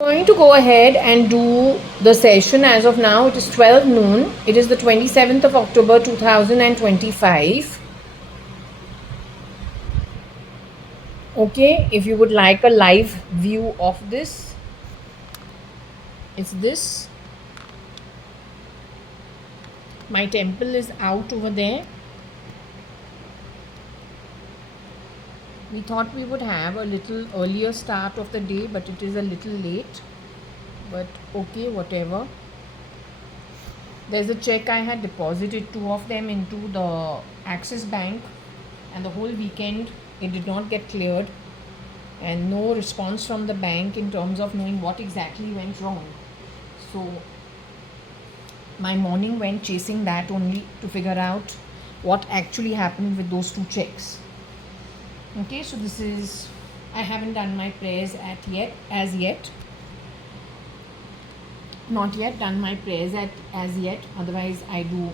Going to go ahead and do the session. As of now, it is 12 noon. It is the 27th of October 2025. Okay, if you would like a live view of this, it's this. My temple is out over there. We thought we would have a little earlier start of the day, but it is a little late. But okay, whatever. There's a check I had deposited, two of them, into the Axis Bank, and the whole weekend it did not get cleared, and no response from the bank in terms of knowing what exactly went wrong. So my morning went chasing that only to figure out what actually happened with those two checks. Okay, so this is, I haven't done my prayers as yet. Not yet done my prayers as yet. Otherwise, I do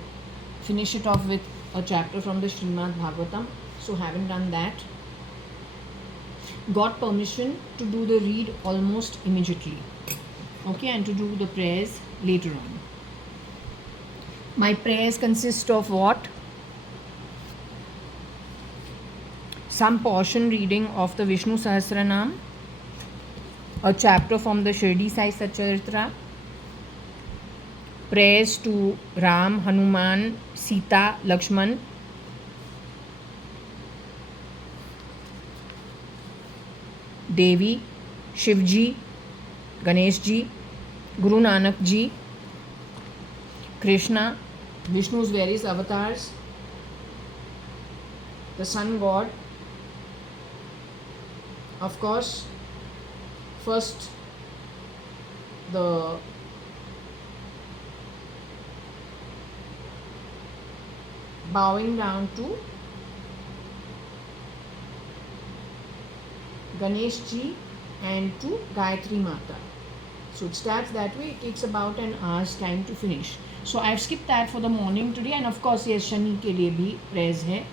finish it off with a chapter from the Srimad Bhagavatam. So haven't done that. Got permission to do the read almost immediately. Okay, and to do the prayers later on. My prayers consist of what? Some portion reading of the Vishnu Sahasranam, a chapter from the Shirdi Sai Satcharitra, prayers to Ram, Hanuman, Sita, Lakshman, Devi, Shivji, Ganeshji, Guru Nanak Ji, Krishna, Vishnu's various avatars, the Sun God. Of course, first the bowing down to Ganesh Ji and to Gayatri Mata. So it starts that way. It takes about an hour's time to finish. So I have skipped that for the morning today, and of course yes, Shani ke liye bhi prayers hai.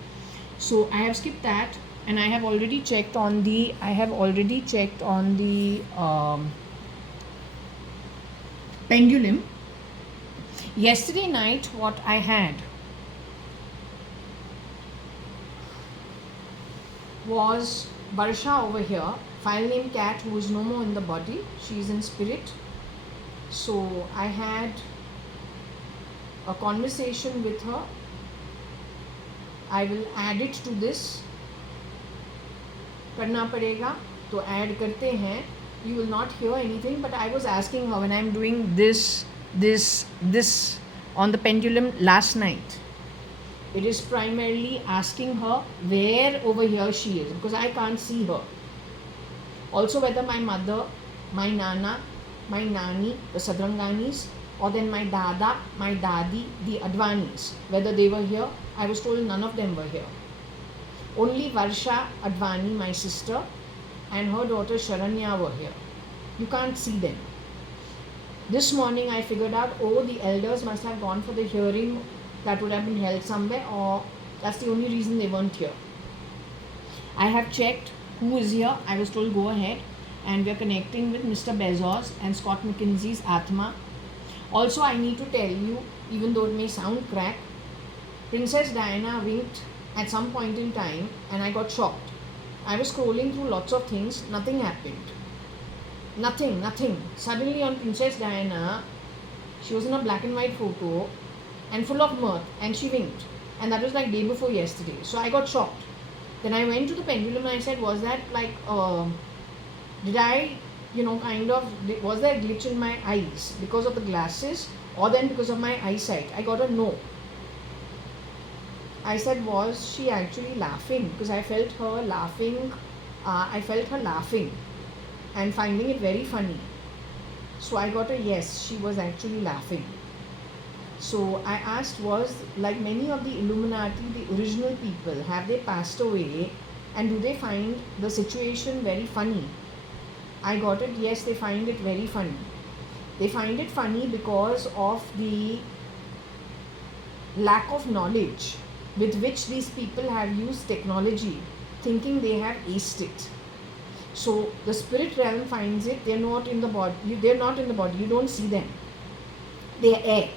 So I have skipped that, and I have already checked on the pendulum. Yesterday night, what I had was Varsha over here, file name cat, who is no more in the body. She is in spirit. So I had a conversation with her. I will add it to this. करना पड़ेगा, तो add करते हैं. You will not hear anything, but I was asking her when I am doing this on the pendulum last night. It is primarily asking her where over here she is, because I can't see her. Also whether my mother, my nana, my nani, the Sadranganis, or then my dada, my dadi, the Advanis, whether they were here. I was told none of them were here. Only Varsha Advani, my sister, and her daughter Sharanya were here. You can't see them. This morning I figured out, oh, the elders must have gone for the hearing that would have been held somewhere, or that's the only reason they weren't here. I have checked who is here. I was told go ahead, and we are connecting with Mr. Bezos and Scott Mcancie's Atma. Also, I need to tell you, even though it may sound crack, Princess Diana winked at some point in time, and I got shocked. I was scrolling through lots of things, nothing happened. Nothing. Suddenly on Princess Diana, she was in a black and white photo and full of mirth, and she winked. And that was like day before yesterday. So I got shocked. Then I went to the pendulum and I said, was that like, did I, was there a glitch in my eyes because of the glasses, or then because of my eyesight? I got a no. I said, was she actually laughing? Because I felt her laughing. And finding it very funny. So I got a yes, she was actually laughing. So I asked, was like many of the Illuminati, the original people, have they passed away, and do they find the situation very funny? I got it, yes, they find it very funny. They find it funny because of the lack of knowledge with which these people have used technology, thinking they have aced it. So the spirit realm finds it. They're not in the body. They're not in the body. You don't see them. They're air.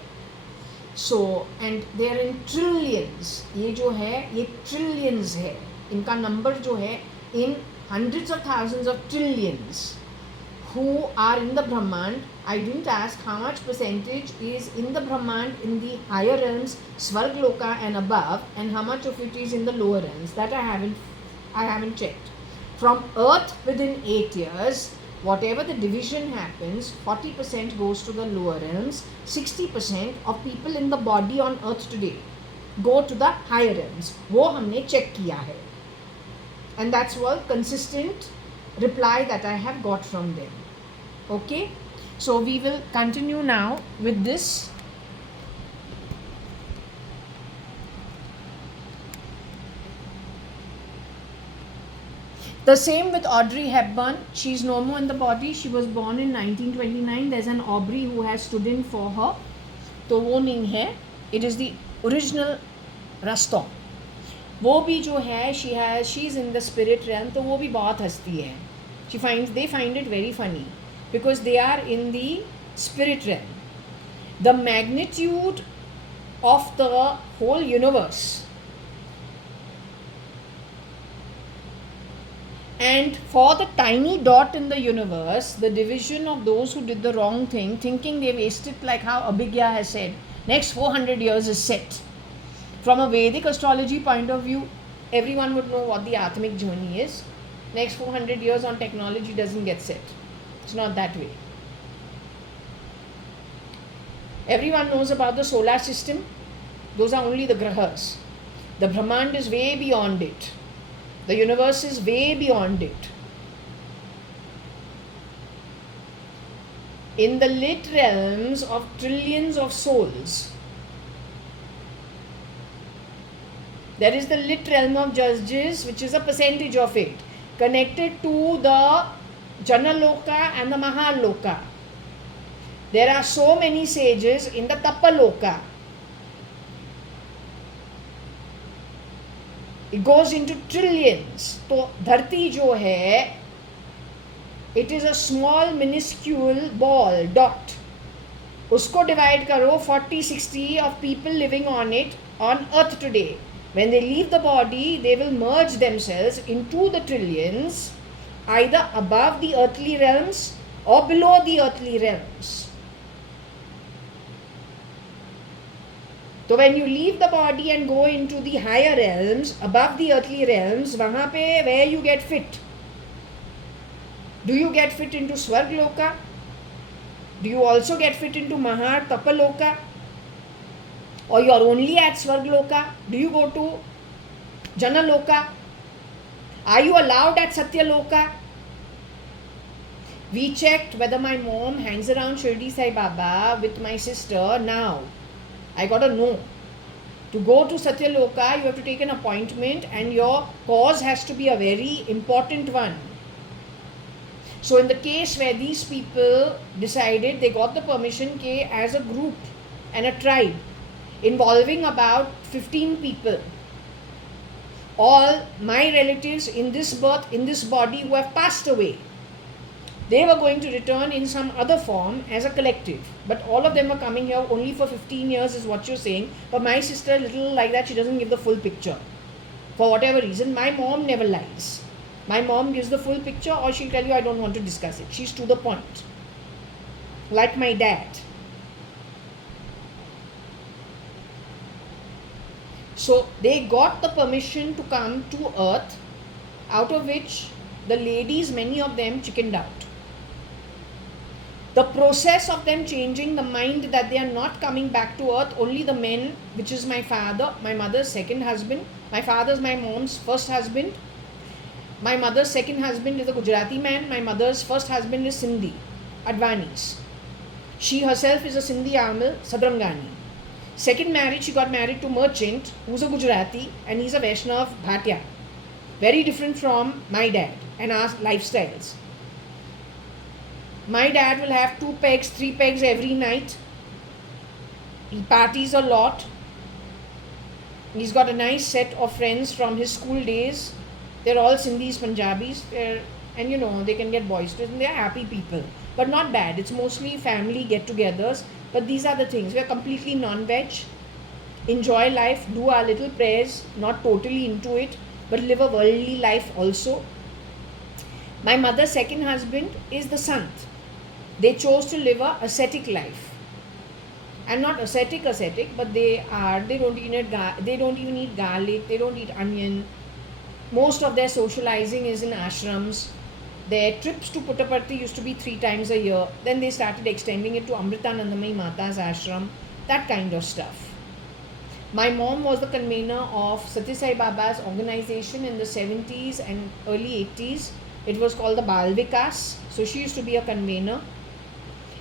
So and they are in trillions. ये जो है ये trillions है. इनका number जो है in hundreds of thousands of trillions who are in the Brahmand. I didn't ask how much percentage is in the Brahmand in the higher realms, Svargloka and above, and how much of it is in the lower realms. That I haven't checked. From Earth within 8 years, whatever the division happens, 40% goes to the lower realms, 60% of people in the body on Earth today go to the higher realms. वो हमने check किया है. And that's all consistent reply that I have got from them. Okay, so we will continue now with this. The same with Audrey Hepburn. She is no more in the body. She was born in 1929. There's an Aubrey who has stood in for her. तो वो नहीं है. It is the original Raston. वो भी जो है she is in the spirit realm. तो वो भी बहुत हंसती है. They find it very funny because they are in the spirit realm. The magnitude of the whole universe and for the tiny dot in the universe, the division of those who did the wrong thing, thinking they wasted, like how Abhigya has said, next 400 years is set. From a Vedic astrology point of view, everyone would know what the Atmic journey is. Next 400 years on technology doesn't get set. It's not that way. Everyone knows about the solar system. Those are only the grahas. The Brahmand is way beyond it. The universe is way beyond it. In the lit realms of trillions of souls, there is the lit realm of judges, which is a percentage of it, connected to the Janaloka and the Mahaloka. There are so many sages in the Tapaloka. It goes into trillions. So dharti jo hai, it is a small minuscule ball, dot. Usko divide karo 40-60 of people living on it on earth today. When they leave the body, they will merge themselves into the trillions, either above the earthly realms or below the earthly realms. So when you leave the body and go into the higher realms, above the earthly realms, wahan pe where you get fit. Do you get fit into Swargloka? Do you also get fit into Mahar Tapaloka? Or you are only at Swargloka? Do you go to Janaloka? Are you allowed at Satyaloka? We checked whether my mom hangs around Shirdi Sai Baba with my sister now. I got a no. To go to Satyaloka, you have to take an appointment and your cause has to be a very important one. So in the case where these people decided, they got the permission as a group and a tribe involving about 15 people, all my relatives in this birth, in this body who have passed away, they were going to return in some other form as a collective. But all of them were coming here only for 15 years is what you're saying. But my sister, little like that, she doesn't give the full picture. For whatever reason, my mom never lies. My mom gives the full picture or she'll tell you, I don't want to discuss it. She's to the point. Like my dad. So they got the permission to come to earth, out of which the ladies, many of them chickened out. The process of them changing the mind that they are not coming back to earth, only the men, which is my father, my mother's second husband. My father is my mom's first husband. My mother's second husband is a Gujarati man. My mother's first husband is Sindhi, Advanis. She herself is a Sindhi Amil, Sadrangani. Second marriage, she got married to merchant, who's a Gujarati, and he's a Vaishnav Bhatia. Very different from my dad and our lifestyles. My dad will have 2 pegs, 3 pegs every night. He parties a lot. He's got a nice set of friends from his school days. They're all Sindhis, Punjabis. They're and they can get boisterous, and they're happy people, but not bad. It's mostly family get-togethers, but these are the things. We're completely non-veg, enjoy life, do our little prayers, not totally into it, but live a worldly life also. My mother's second husband is the Sant. They chose to live a ascetic life. And not ascetic, but they don't even eat garlic, they don't eat onion. Most of their socializing is in ashrams. Their trips to Puttaparthi used to be 3 times a year. Then they started extending it to Amritanandamayi Mata's ashram, that kind of stuff. My mom was the convener of Satya Sai Baba's organization in the 70s and early 80s. It was called the Bal Vikas. So she used to be a convener.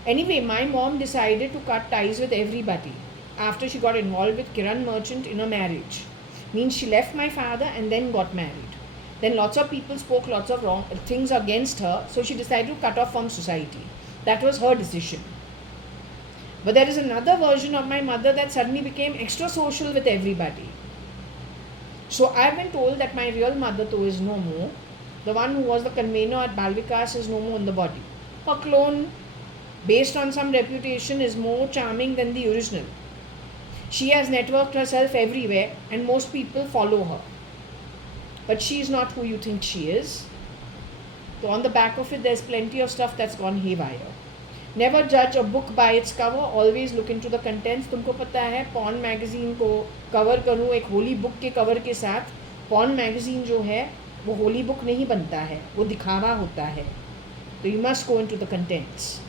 Anyway, my mom decided to cut ties with everybody after she got involved with Kiran Merchant in a marriage. Means she left my father and then got married. Then lots of people spoke lots of wrong things against her, so she decided to cut off from society. That was her decision. But there is another version of my mother that suddenly became extra social with everybody. So I've been told that my real mother though is no more. The one who was the convener at Balvikas is no more in the body. Her clone, based on some reputation, is more charming than the original. She has networked herself everywhere and most people follow her. But she is not who you think she is. So on the back of it, there's plenty of stuff that's gone haywire. Never judge a book by its cover. Always look into the contents. तुमको पता है porn magazine को cover करूँ एक Holi book के cover के साथ, porn magazine जो है वो होली बुक नहीं बनता है, वो दिखावा होता है. So you must go into the contents.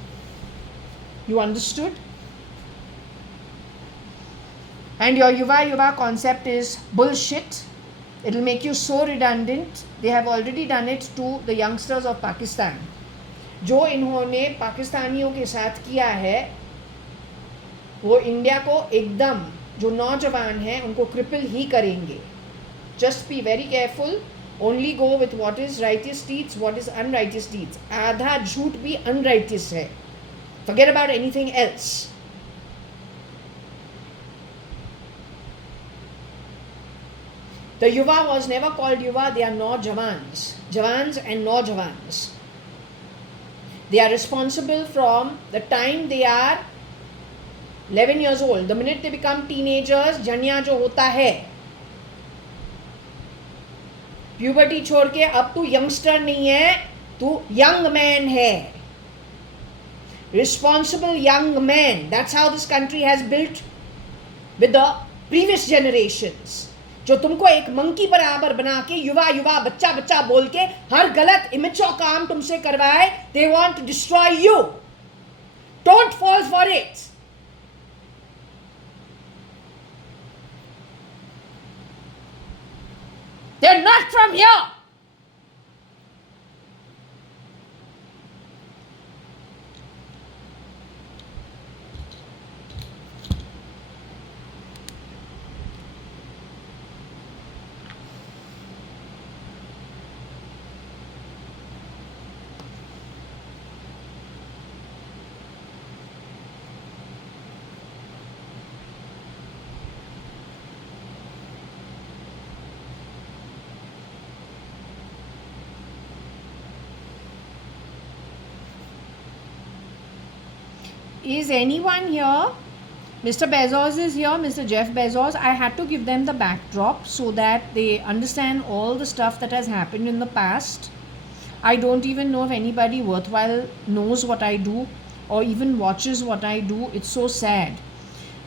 You understood? And your Yuva concept is bullshit. It will make you so redundant. They have already done it to the youngsters of Pakistan. जो इन्होंने पाकिस्तानियों के साथ किया है वो India को एकदम, जो नौजवान हैं उनको क्रिपल ही करेंगे. Just be very careful. Only go with what is righteous deeds, what is unrighteous deeds. आधा झूठ भी unrighteous है. Forget about anything else. The Yuva was never called Yuva. They are Naujawans. Jawans and Naujawans. They are responsible from the time they are 11 years old. The minute they become teenagers, जनिया जो होता है, puberty छोड़ के अब तू youngster नहीं है, तू यंग मैन है. Responsible young man. That's how this country has built with the previous generations. जो तुमको एक मंकी बराबर बना के युवा युवा बच्चा बच्चा बोल के हर गलत इमेच्योर काम तुमसे करवाए. They want to destroy you. Don't fall for it. They're not from here. Is anyone here? Mr. Bezos is here, Mr. Jeff Bezos. I had to give them the backdrop so that they understand all the stuff that has happened in the past. I don't even know if anybody worthwhile knows what I do or even watches what I do. It's so sad.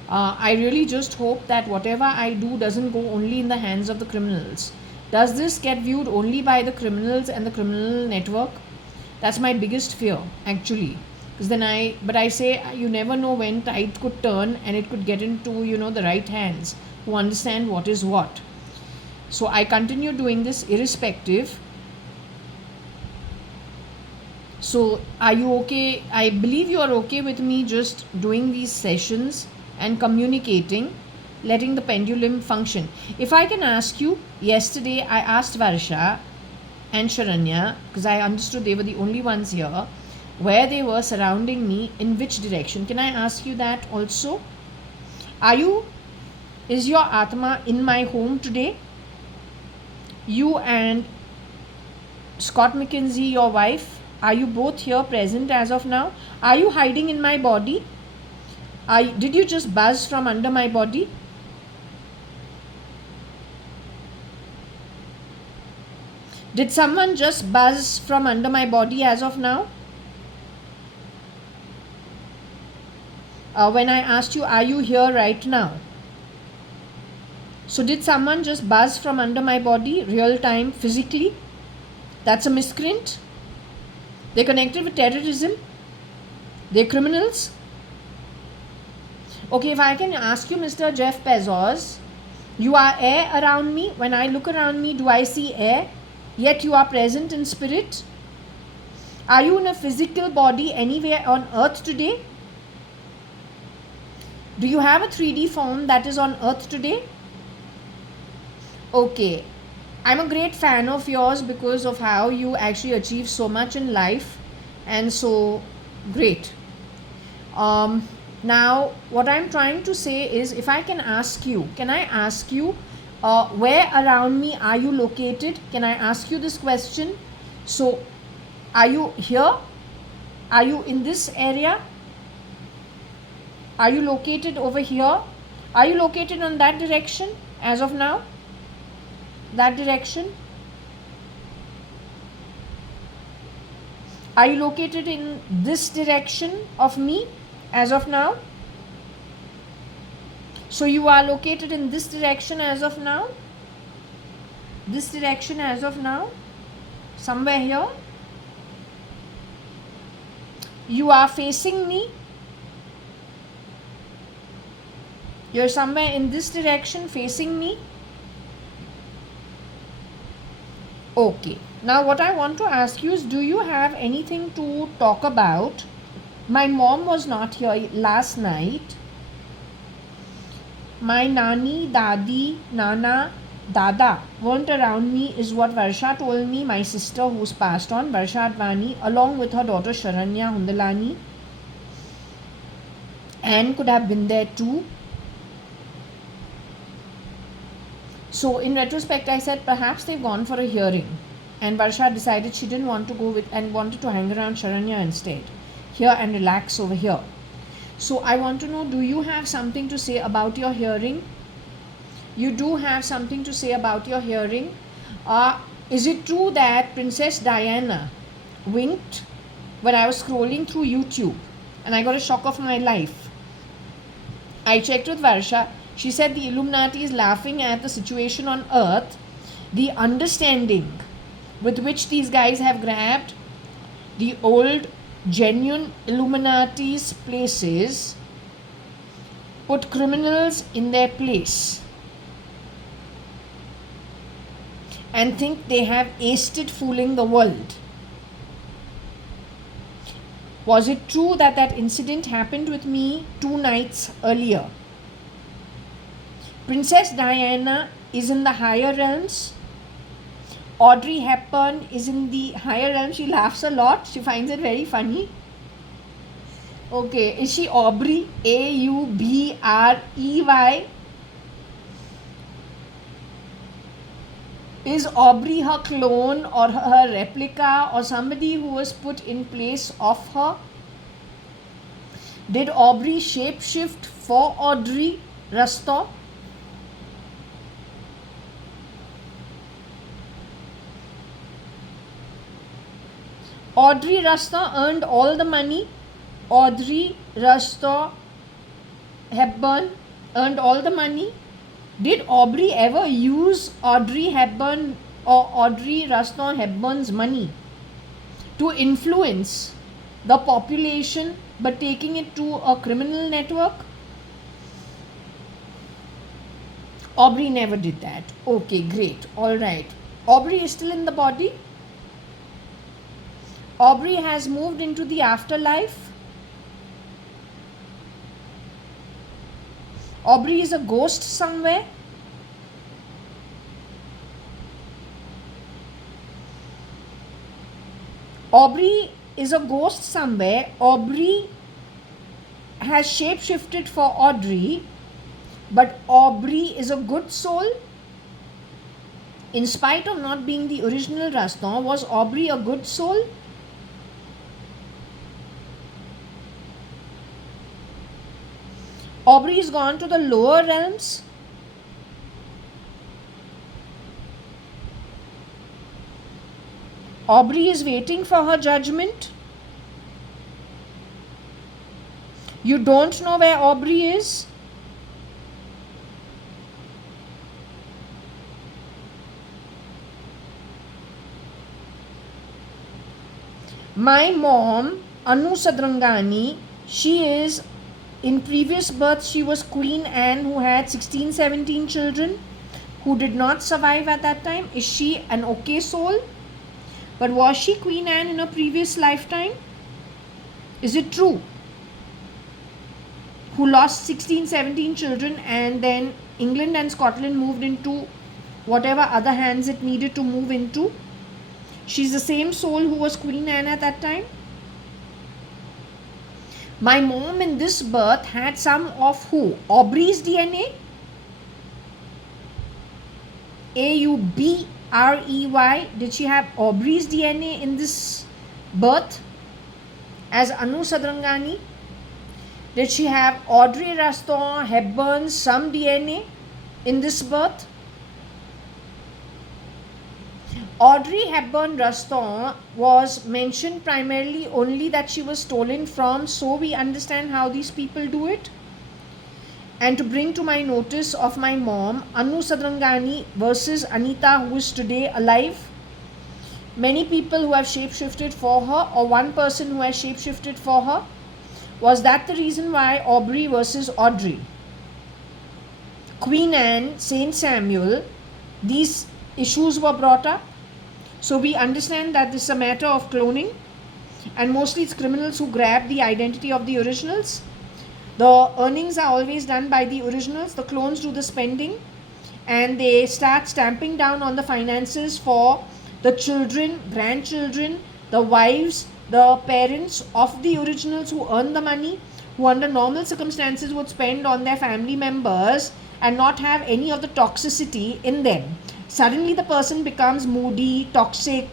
I really just hope that whatever I do doesn't go only in the hands of the criminals. Does this get viewed only by the criminals and the criminal network? That's my biggest fear, actually. Because then I say you never know when tide could turn and it could get into, the right hands who understand what is what. So I continue doing this irrespective. So are you okay? I believe you are okay with me just doing these sessions and communicating, letting the pendulum function. If I can ask you, yesterday I asked Varsha and Sharanya, because I understood they were the only ones here, where they were surrounding me, in which direction. Can I ask you that also? Is your Atma in my home today? You and Scott Mcanzie, your wife, are you both here present as of now? Are you hiding in my body? Did you just buzz from under my body? Did someone just buzz from under my body as of now? When I asked you, are you here right now? So did someone just buzz from under my body, real time, physically? That's a miscreant. They're connected with terrorism. They're criminals. Okay, if I can ask you, Mr. Jeff Bezos, you are air around me. When I look around me, do I see air? Yet you are present in spirit. Are you in a physical body anywhere on earth today? Do you have a 3D form that is on earth today? Okay, I'm a great fan of yours because of how you actually achieve so much in life and so great. Now, what I'm trying to say is, if I can ask you, can I ask you, where around me are you located? Can I ask you this question? So, are you here? Are you in this area? Are you located over here? Are you located on that direction as of now? That direction? Are you located in this direction of me as of now? So you are located in this direction as of now? This direction as of now? Somewhere here? You are facing me? You're somewhere in this direction facing me? Okay. Now what I want to ask you is, do you have anything to talk about? My mom was not here last night. My nani, dadi, nana, dada weren't around me is what Varsha told me, my sister who's passed on, JAYA.ADVANI, along with her daughter Sharanya Hundalani. Anne could have been there too. So in retrospect, I said perhaps they've gone for a hearing, and Varsha decided she didn't want to go with and wanted to hang around Sharanya instead, here and relax over here. So I want to know, do you have something to say about your hearing? You do have something to say about your hearing. Is it true that Princess Diana winked when I was scrolling through YouTube and I got a shock of my life? I checked with Varsha. She said the Illuminati is laughing at the situation on earth, the understanding with which these guys have grabbed the old genuine Illuminati's places, put criminals in their place, and think they have aced it fooling the world. Was it true that that incident happened with me 2 nights earlier? Princess Diana is in the higher realms. Audrey Hepburn is in the higher realms. She laughs a lot. She finds it very funny. Okay, is she Aubrey? Aubrey? Is Aubrey her clone or her replica or somebody who was put in place of her? Did Aubrey shapeshift for Audrey Rastow? Audrey Rastow earned all the money. Audrey Rastow Hepburn earned all the money. Did Aubrey ever use Audrey Hepburn or Audrey Rastow Hepburn's money to influence the population but taking it to a criminal network? Aubrey never did that. Okay, great. All right. Aubrey is still in the body. Aubrey has moved into the afterlife. Aubrey is a ghost somewhere. Aubrey is a ghost somewhere. Aubrey has shapeshifted for Audrey, but Aubrey is a good soul. In spite of not being the original Raston, was Aubrey a good soul? Aubrey is gone to the lower realms. Aubrey is waiting for her judgment. You don't know where Aubrey is? My mom, Anu Sadrangani, she is, in previous birth, she was Queen Anne who had 16, 17 children who did not survive at that time. Is she an okay soul? But was she Queen Anne in a previous lifetime? Is it true? Who lost 16, 17 children, and then England and Scotland moved into whatever other hands it needed to move into. She's the same soul who was Queen Anne at that time. My mom in this birth had some of who? Aubrey's DNA? Aubrey. Did she have Aubrey's DNA in this birth as Anu Sadrangani? Did she have Audrey Raston, Hepburn's some DNA in this birth? Audrey Hepburn Raston was mentioned primarily only that she was stolen from, so we understand how these people do it. And to bring to my notice of my mom, Anu Sadrangani versus Anita, who is today alive. Many people who have shapeshifted for her, or one person who has shapeshifted for her. Was that the reason why Aubrey versus Audrey? Queen Anne, Saint Samuel, these issues were brought up. So we understand that this is a matter of cloning, and mostly it's criminals who grab the identity of the originals. The earnings are always done by the originals. The clones do the spending, and they start stamping down on the finances for the children, grandchildren, the wives, the parents of the originals who earn the money, who under normal circumstances would spend on their family members and not have any of the toxicity in them. Suddenly the person becomes moody, toxic,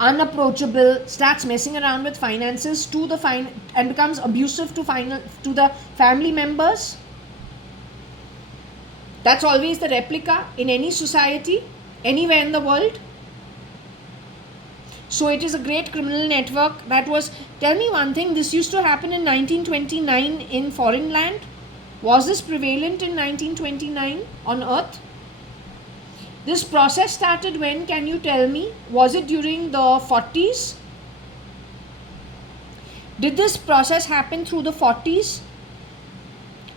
unapproachable, starts messing around with finances and becomes abusive to the family members. That's always the replica in any society, anywhere in the world. So it is a great criminal network that was... Tell me one thing, this used to happen in 1929 in foreign land. Was this prevalent in 1929 on earth? This process started when, can you tell me? Was it during the 40s? Did this process happen through the 40s?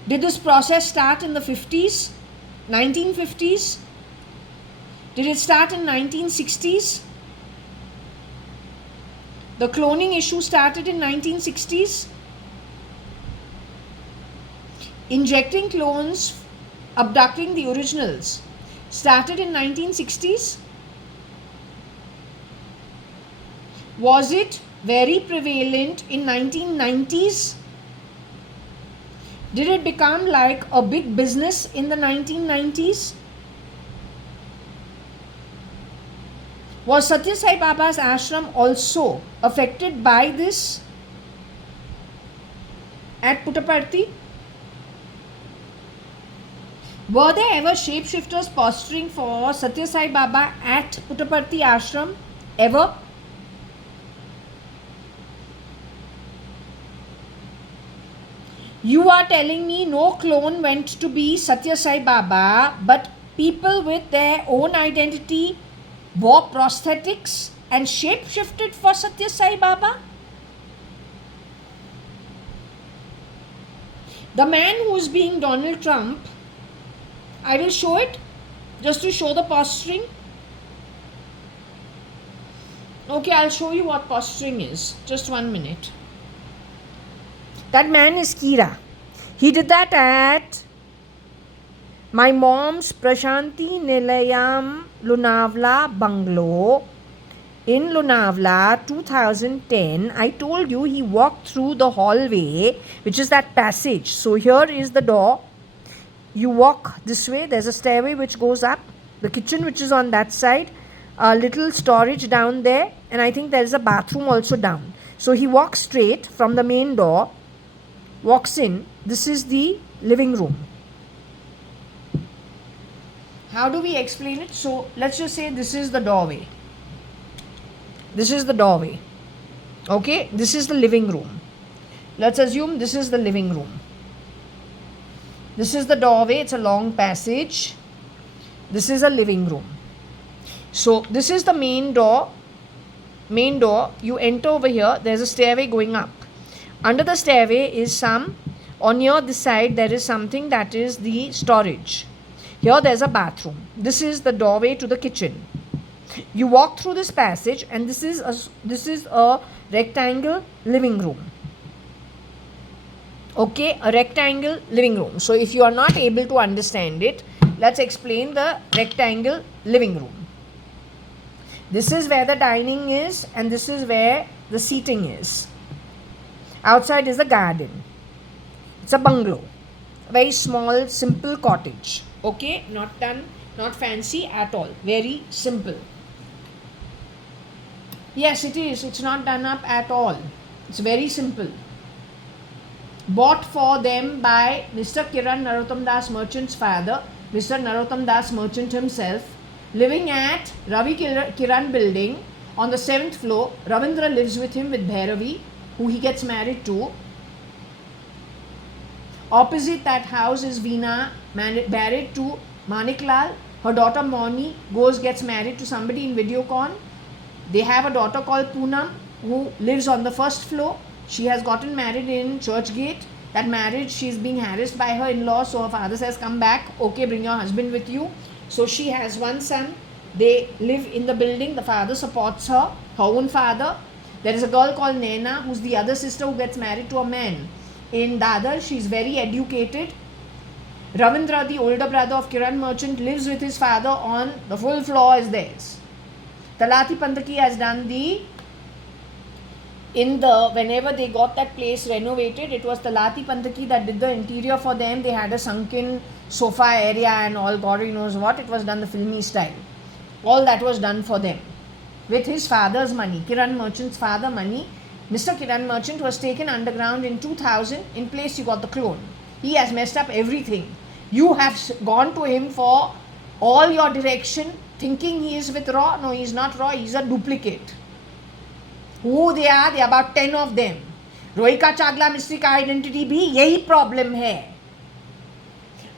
Did this process start in the 50s? 1950s? Did it start in 1960s? The cloning issue started in 1960s. Injecting clones, abducting the originals, started in 1960s. Was it very prevalent in 1990s? Did it become like a big business in the 1990s? Was Satya Sai Baba's ashram also affected by this at Puttaparthi? Were there ever shapeshifters posturing for Satya Sai Baba at Puttaparthi ashram? Ever? You are telling me no clone went to be Satya Sai Baba, but people with their own identity wore prosthetics and shapeshifted for Satya Sai Baba? The man who is being Donald Trump, I will show it just to show the posturing. Okay, I'll show you what posturing is. Just 1 minute. That man is Kira. He did that at my mom's Prashanti Nilayam Lunavla bungalow in Lunavla, 2010. I told you he walked through the hallway, which is that passage. So here is the door. You walk this way. There's a stairway which goes up. the kitchen which is on that side, a little storage down there, and I think there is a bathroom also down. So he walks straight from the main door, walks in. This is the living room. How do we explain it? So let's just say this is the doorway. This is the doorway. Okay, this is the living room. Let's assume this is the living room. This is the doorway. It's a long passage. This is a living room. So this is the main door. Main door. You enter over here. There's a stairway going up. Under the stairway is some, on your this side there is something that is the storage. Here there's a bathroom. This is the doorway to the kitchen. You walk through this passage, and this is a rectangle living room. Okay, a rectangle living room. So if you are not able to understand it, let's explain the rectangle living room. This is where the dining is, and this is where the seating is. Outside is the garden. It's a bungalow. A very small, simple cottage. Okay, not done, not fancy at all. Very simple. Yes, it is. It's not done up at all. It's very simple. Bought for them by Mr. Kiran Narottam Das Merchant's father, Mr. Narottam Das Merchant himself, living at Ravi Kiran building on the 7th floor. Ravindra lives with him with Bhairavi, who he gets married to. Opposite that house is Veena, married to Maniklal. Her daughter Moni gets married to somebody in Videocon. They have a daughter called Poonam who lives on the 1st floor. She has gotten married in Churchgate. That marriage, she's being harassed by her in-laws, so her father says, come back, okay, bring your husband with you. So she has one son. They live in the building. The father supports her own father. There is a girl called Naina, who's the other sister who gets married to a man in Dadar. She's very educated. Ravindra, the older brother of Kiran Merchant, lives with his father on the full floor is theirs. Talati Pandaki has done whenever they got that place renovated, it was Talati Pandaki that did the interior for them. They had a sunken sofa area and all, God knows what. It was done the filmy style. All that was done for them with his father's money, Kiran Merchant's father money. Mr. Kiran Merchant was taken underground in 2000. In place you got the clone. He has messed up everything. You have gone to him for all your direction, thinking he is with Raw. No, he is not Raw. He is a duplicate. Who they are about 10 of them. Rohika Chagla mystery का identity भी यही problem है.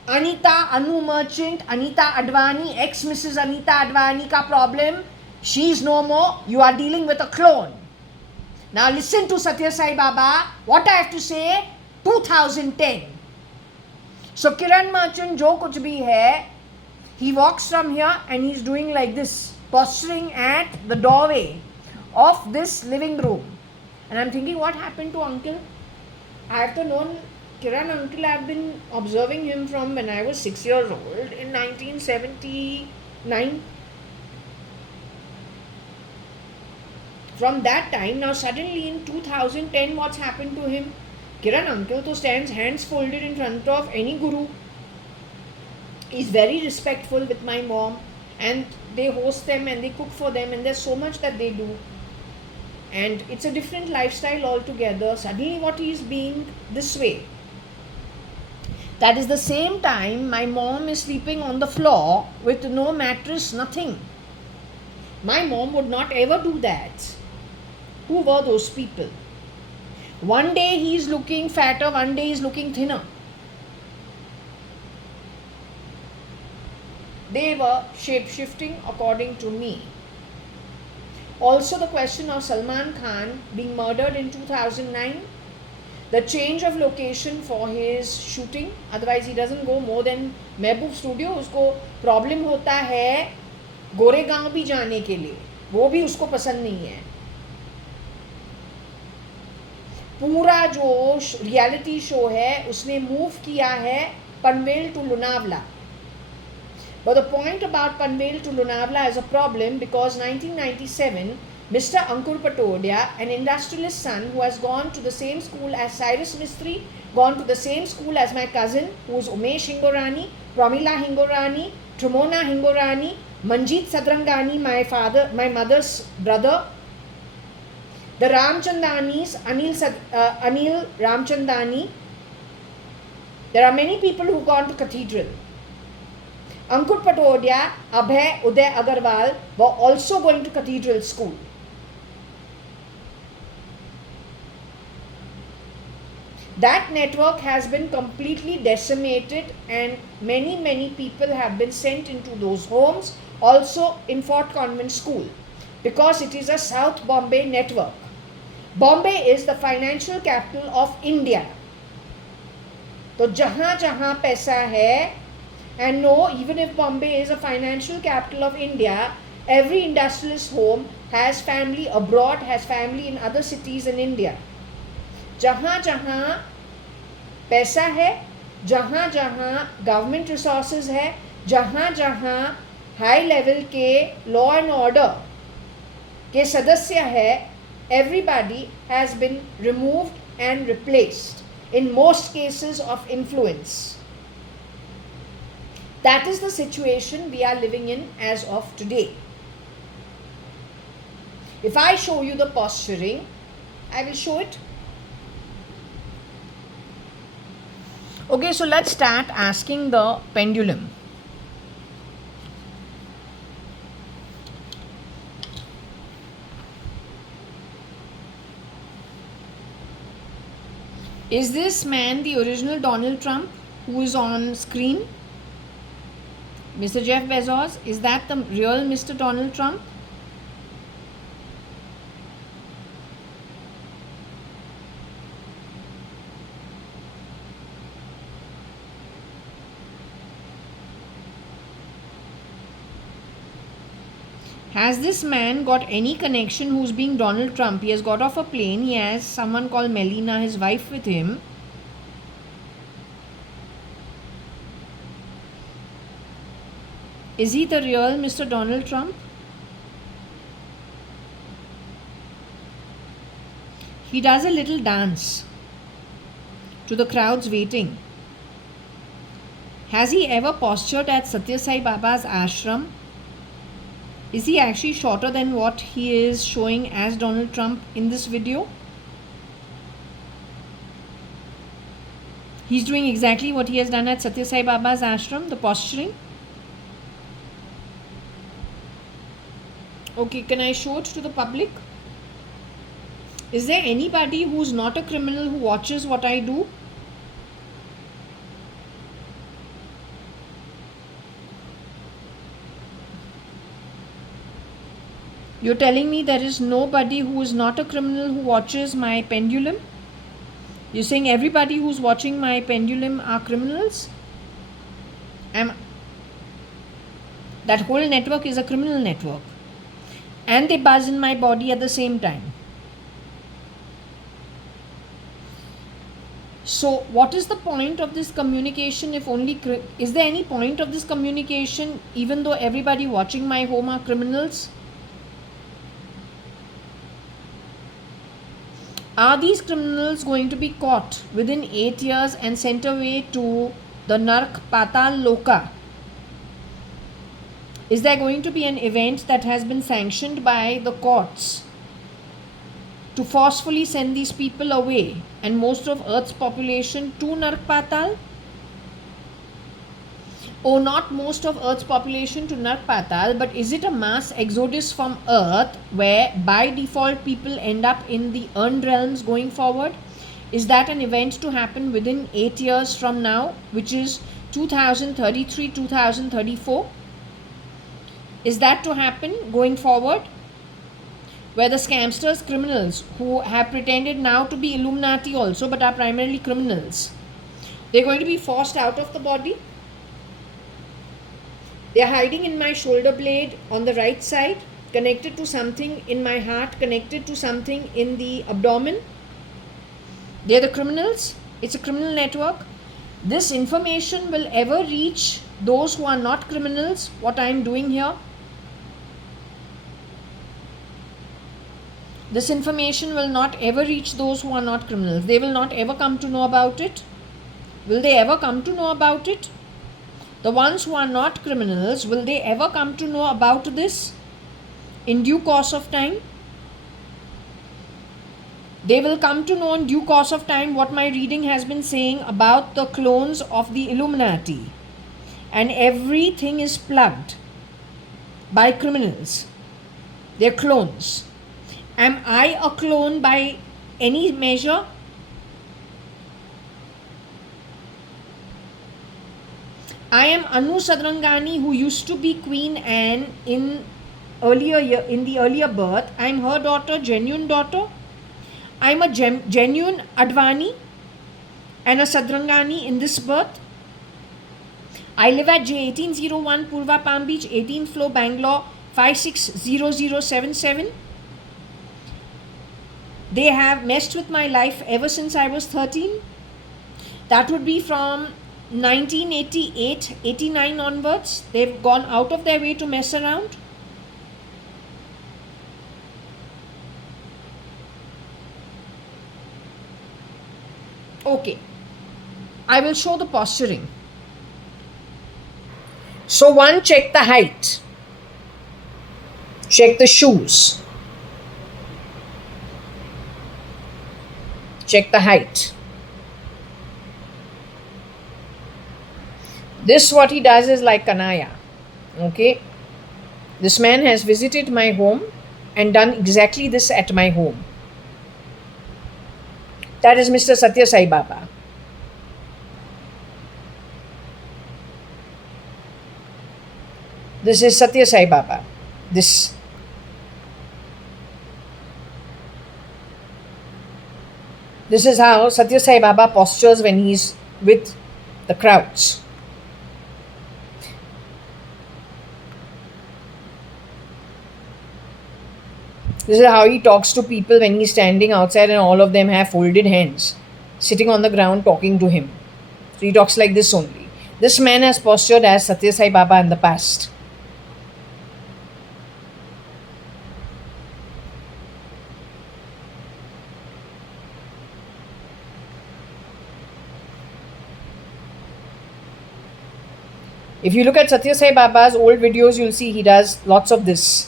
Anita Anu Merchant, Anita Advani, ex Mrs. Anita Advani का problem. She is no more. You are dealing with a clone. Now listen to Satya Sai Baba. What I have to say. 2010. So Kiran Merchant जो कुछ भी है, he walks from here and he is doing like this, posturing at the doorway of this living room. And I'm thinking, what happened to uncle? I have to know Kiran uncle. I've been observing him from when I was 6 years old in 1979. From that time, now suddenly in 2010, what's happened to him? Kiran uncle to stands hands folded in front of any guru. He's very respectful with my mom, and they host them and they cook for them, and there's so much that they do. And it's a different lifestyle altogether. Suddenly what he is being this way. That is the same time my mom is sleeping on the floor with no mattress, nothing. My mom would not ever do that. Who were those people? One day he is looking fatter, one day he is looking thinner. They were shape-shifting according to me. Also the question of Salman Khan being murdered in 2009. The change of location for his shooting. Otherwise he doesn't go more than Mehboob Studio. उसको problem होता है गोरेगांव भी जाने के लिए. वो भी उसको पसंद नहीं है. पूरा जो रियलिटी शो है उसने मूव किया है Panvel to Lonavala. But the point about Panvel to Lonavala is a problem because 1997, Mr. Ankur Patodia, an industrialist son who has gone to the same school as Cyrus Mistry, gone to the same school as my cousin who is Umesh Hingorani, Pramila Hingorani, Trumona Hingorani, Manjeet Sadrangani, my mother's brother, the Ramchandanis, Anil Ramchandani. There are many people who gone to cathedral. Ankur Patodia, Abhay, Uday Agarwal were also going to cathedral school. That network has been completely decimated, and many people have been sent into those homes, also in Fort Convent School, because it is a South Bombay network. Bombay is the financial capital of India. So jahan jahan paisa hai, and no, even if Bombay is a financial capital of India, every industrialist home has family abroad, has family in other cities in India. Jahan jahan पैसा है, जहाँ जहाँ government resources है, जहाँ जहाँ high level के law and order के सदस्य है, everybody has been removed and replaced in most cases of influence. That is the situation we are living in as of today. If I show you the posturing, I will show it. Okay, so let's start asking the pendulum. Is this man the original Donald Trump who is on screen? Mr. Jeff Bezos, is that the real Mr. Donald Trump? Has this man got any connection who's being Donald Trump? He has got off a plane. He has someone called Melina, his wife, with him. Is he the real Mr. Donald Trump? He does a little dance to the crowds waiting. Has he ever postured at Satya Sai Baba's ashram? Is he actually shorter than what he is showing as Donald Trump in this video? He's doing exactly what he has done at Satya Sai Baba's ashram, the posturing. Okay, can I show it to the public? Is there anybody who's not a criminal who watches what I do? You're telling me there is nobody who is not a criminal who watches my pendulum? You're saying everybody who's watching my pendulum are criminals? That whole network is a criminal network. And they buzz in my body at the same time. So what is the point of this communication if only... Is there any point of this communication even though everybody watching my home are criminals? Are these criminals going to be caught within 8 years and sent away to the Nark Patal Loka? Is there going to be an event that has been sanctioned by the courts to forcefully send these people away and most of Earth's population to Nark Patal? Or not most of Earth's population to Nark Patal, but is it a mass exodus from Earth where by default people end up in the earned realms going forward? Is that an event to happen within 8 years from now, which is 2033, 2034? Is that to happen going forward? Where the scamsters, criminals who have pretended now to be Illuminati also but are primarily criminals, they're going to be forced out of the body? They are hiding in my shoulder blade on the right side, connected to something in my heart, connected to something in the abdomen. They are the criminals. It's a criminal network. This information will ever reach those who are not criminals, what I am doing here. This information will not ever reach those who are not criminals. They will not ever come to know about it. Will they ever come to know about it? The ones who are not criminals, will they ever come to know about this in due course of time? They will come to know in due course of time what my reading has been saying about the clones of the Illuminati. And everything is plugged by criminals. They're clones. Am I a clone by any measure? I am Anu Sadrangani, who used to be Queen Anne in the earlier birth. I am her daughter, genuine daughter. I am a genuine Advani and a Sadrangani in this birth. I live at J1801 Purva Palm Beach, 18th floor, Bangalore, 560077. They have messed with my life ever since I was 13. That would be from 1988, 89 onwards. They've gone out of their way to mess around. Okay, I will show the posturing. So one, check the height. Check the shoes. Check the height. This, what he does is like Kanaya. Okay. This man has visited my home and done exactly this at my home. That is Mr. Satya Sai Baba. This is Satya Sai Baba. This is how Satya Sai Baba postures when he's with the crowds. This is how he talks to people when he's standing outside and all of them have folded hands, sitting on the ground talking to him. So he talks like this only. This man has postured as Satya Sai Baba in the past. If you look at Satya Sai Baba's old videos, you'll see he does lots of this.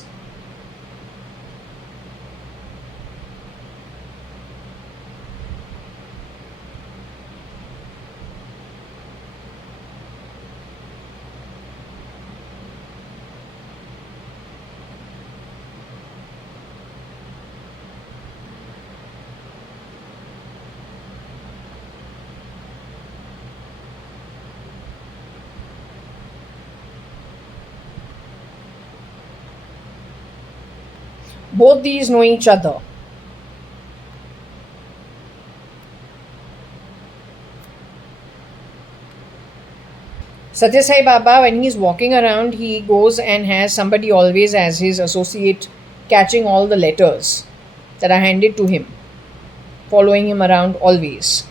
Both these know each other. Satya Sai Baba, when he's walking around, he goes and has somebody always as his associate catching all the letters that are handed to him, following him around always.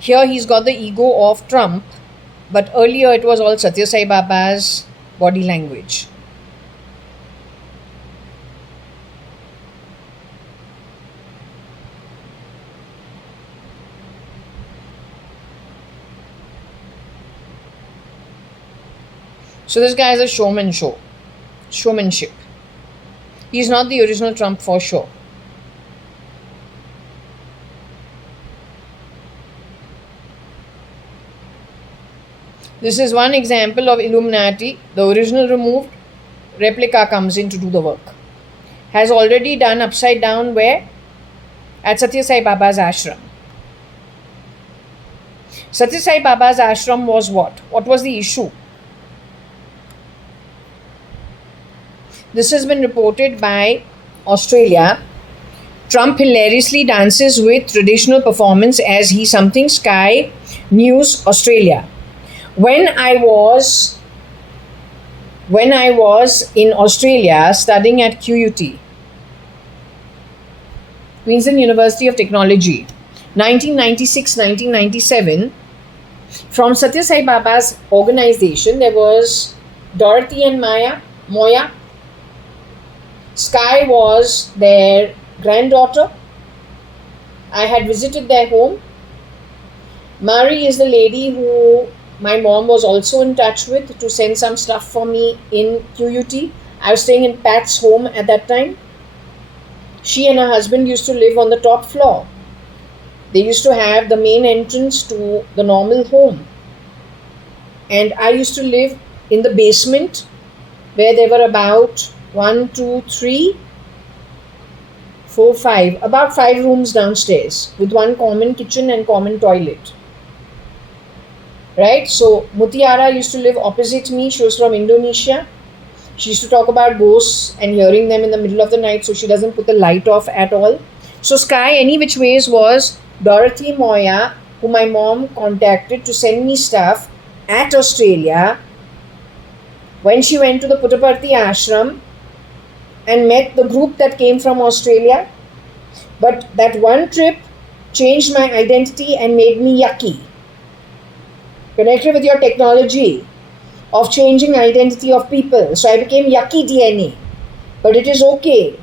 Here he's got the ego of Trump, but earlier it was all Satya Sai Baba's body language. So this guy is a showmanship. He's not the original Trump for sure. This is one example of Illuminati. The original removed, replica comes in to do the work. Has already done upside down where? At Satya Sai Baba's ashram. Satya Sai Baba's ashram was what? What was the issue? This has been reported by Australia. Trump hilariously dances with traditional performance as he something Sky News Australia. When I was in Australia studying at QUT, Queensland University of Technology, 1996-1997, from Satya Sai Baba's organization, there was Dorothy and Moya. Sky was their granddaughter. I had visited their home. Mari is the lady who my mom was also in touch with to send some stuff for me in QUT. I was staying in Pat's home at that time. She and her husband used to live on the top floor. They used to have the main entrance to the normal home. And I used to live in the basement where there were about 1, 2, 3, 4, 5, about 5 rooms downstairs with one common kitchen and common toilet. Right? So Mutiara used to live opposite me. She was from Indonesia. She used to talk about ghosts and hearing them in the middle of the night, so she doesn't put the light off at all. So Sky, any which ways, was Dorothy Moya, who my mom contacted to send me stuff at Australia when she went to the Puttaparthi ashram and met the group that came from Australia. But that one trip changed my identity and made me yucky. Connected with your technology of changing identity of people. So I became yucky DNA. But it is okay.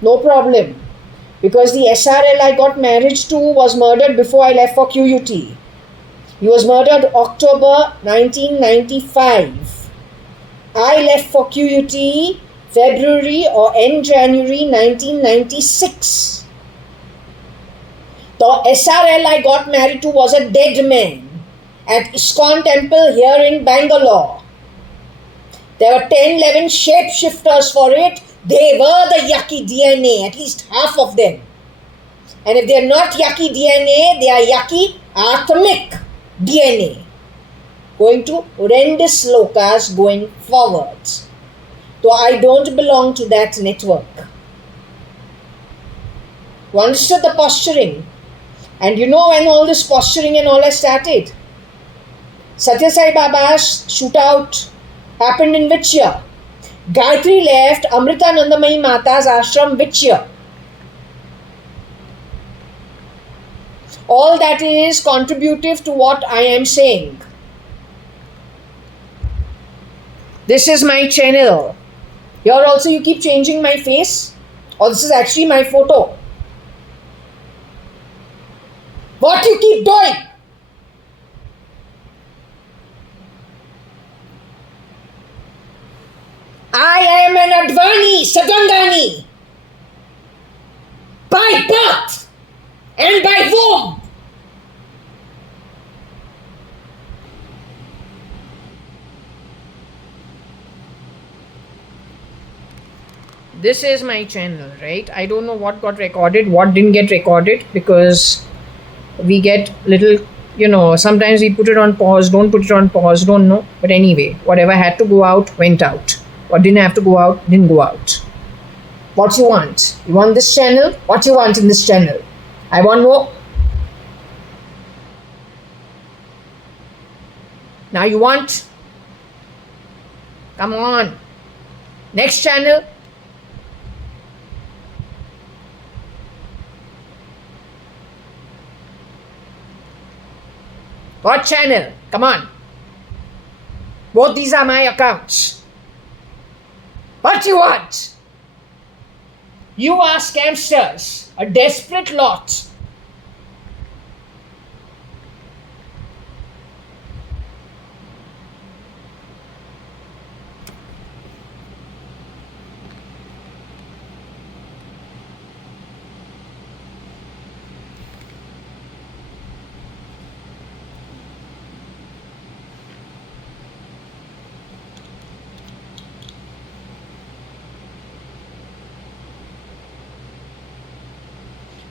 No problem. Because the SRL I got married to was murdered before I left for QUT. He was murdered October 1995. I left for QUT February or end January 1996. The SRL I got married to was a dead man at ISKCON temple here in Bangalore. There were 10, 11 shapeshifters for it. They were the yucky DNA, at least half of them. And if they are not yucky DNA, they are yucky Atmic DNA. Going to horrendous lokas going forwards. So I don't belong to that network. You understood the posturing? And you know when all this posturing and all has started? Satya Sai Baba's shootout happened in which year? Gayatri left Amritanandamayi Mata's ashram which year? All that is contributive to what I am saying. This is my channel. Here also you keep changing my face, or this is actually my photo. What you keep doing? I am an Advani, Satangani, by birth and by womb. This is my channel, right? I don't know what got recorded, what didn't get recorded, because we get little, sometimes we put it on pause, don't put it on pause, don't know. But anyway, whatever had to go out, went out. What didn't have to go out, didn't go out. What you want? You want this channel? What you want in this channel? I want more. Now you want? Come on. Next channel. What channel? Come on. Both these are my accounts. What you want? You are scamsters, a desperate lot.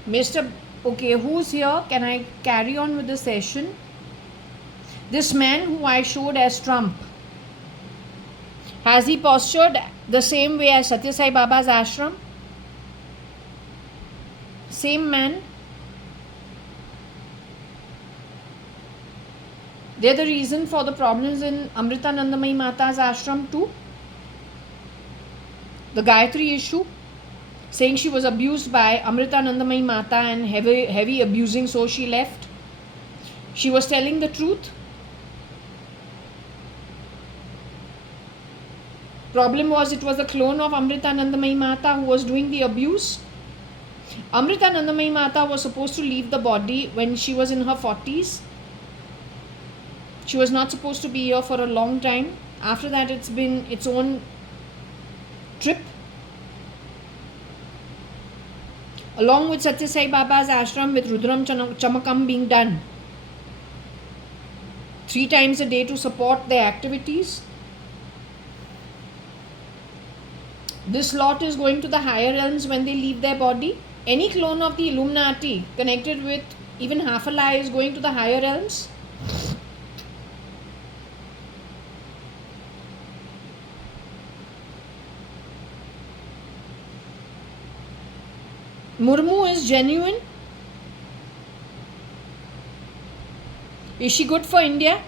Mr. Okay, who's here? Can I carry on with the session? This man who I showed as Trump, has he postured the same way as Satya Sai Baba's ashram? Same man? They're the reason for the problems in Amritanandamayi Mata's ashram too. The Gayatri issue, saying she was abused by Amritanandamayi Mata and heavy abusing, so she left. She was telling the truth. Problem was it was a clone of Amritanandamayi Mata who was doing the abuse. Amritanandamayi Mata was supposed to leave the body when she was in her 40s. She was not supposed to be here for a long time. After that, it's been its own trip. Along with Satya Sai Baba's ashram with Rudram Chamakam being done 3 times a day to support their activities. This lot is going to the higher realms when they leave their body. Any clone of the Illuminati connected with even half a lie is going to the higher realms. Murmu is genuine. Is she good for India?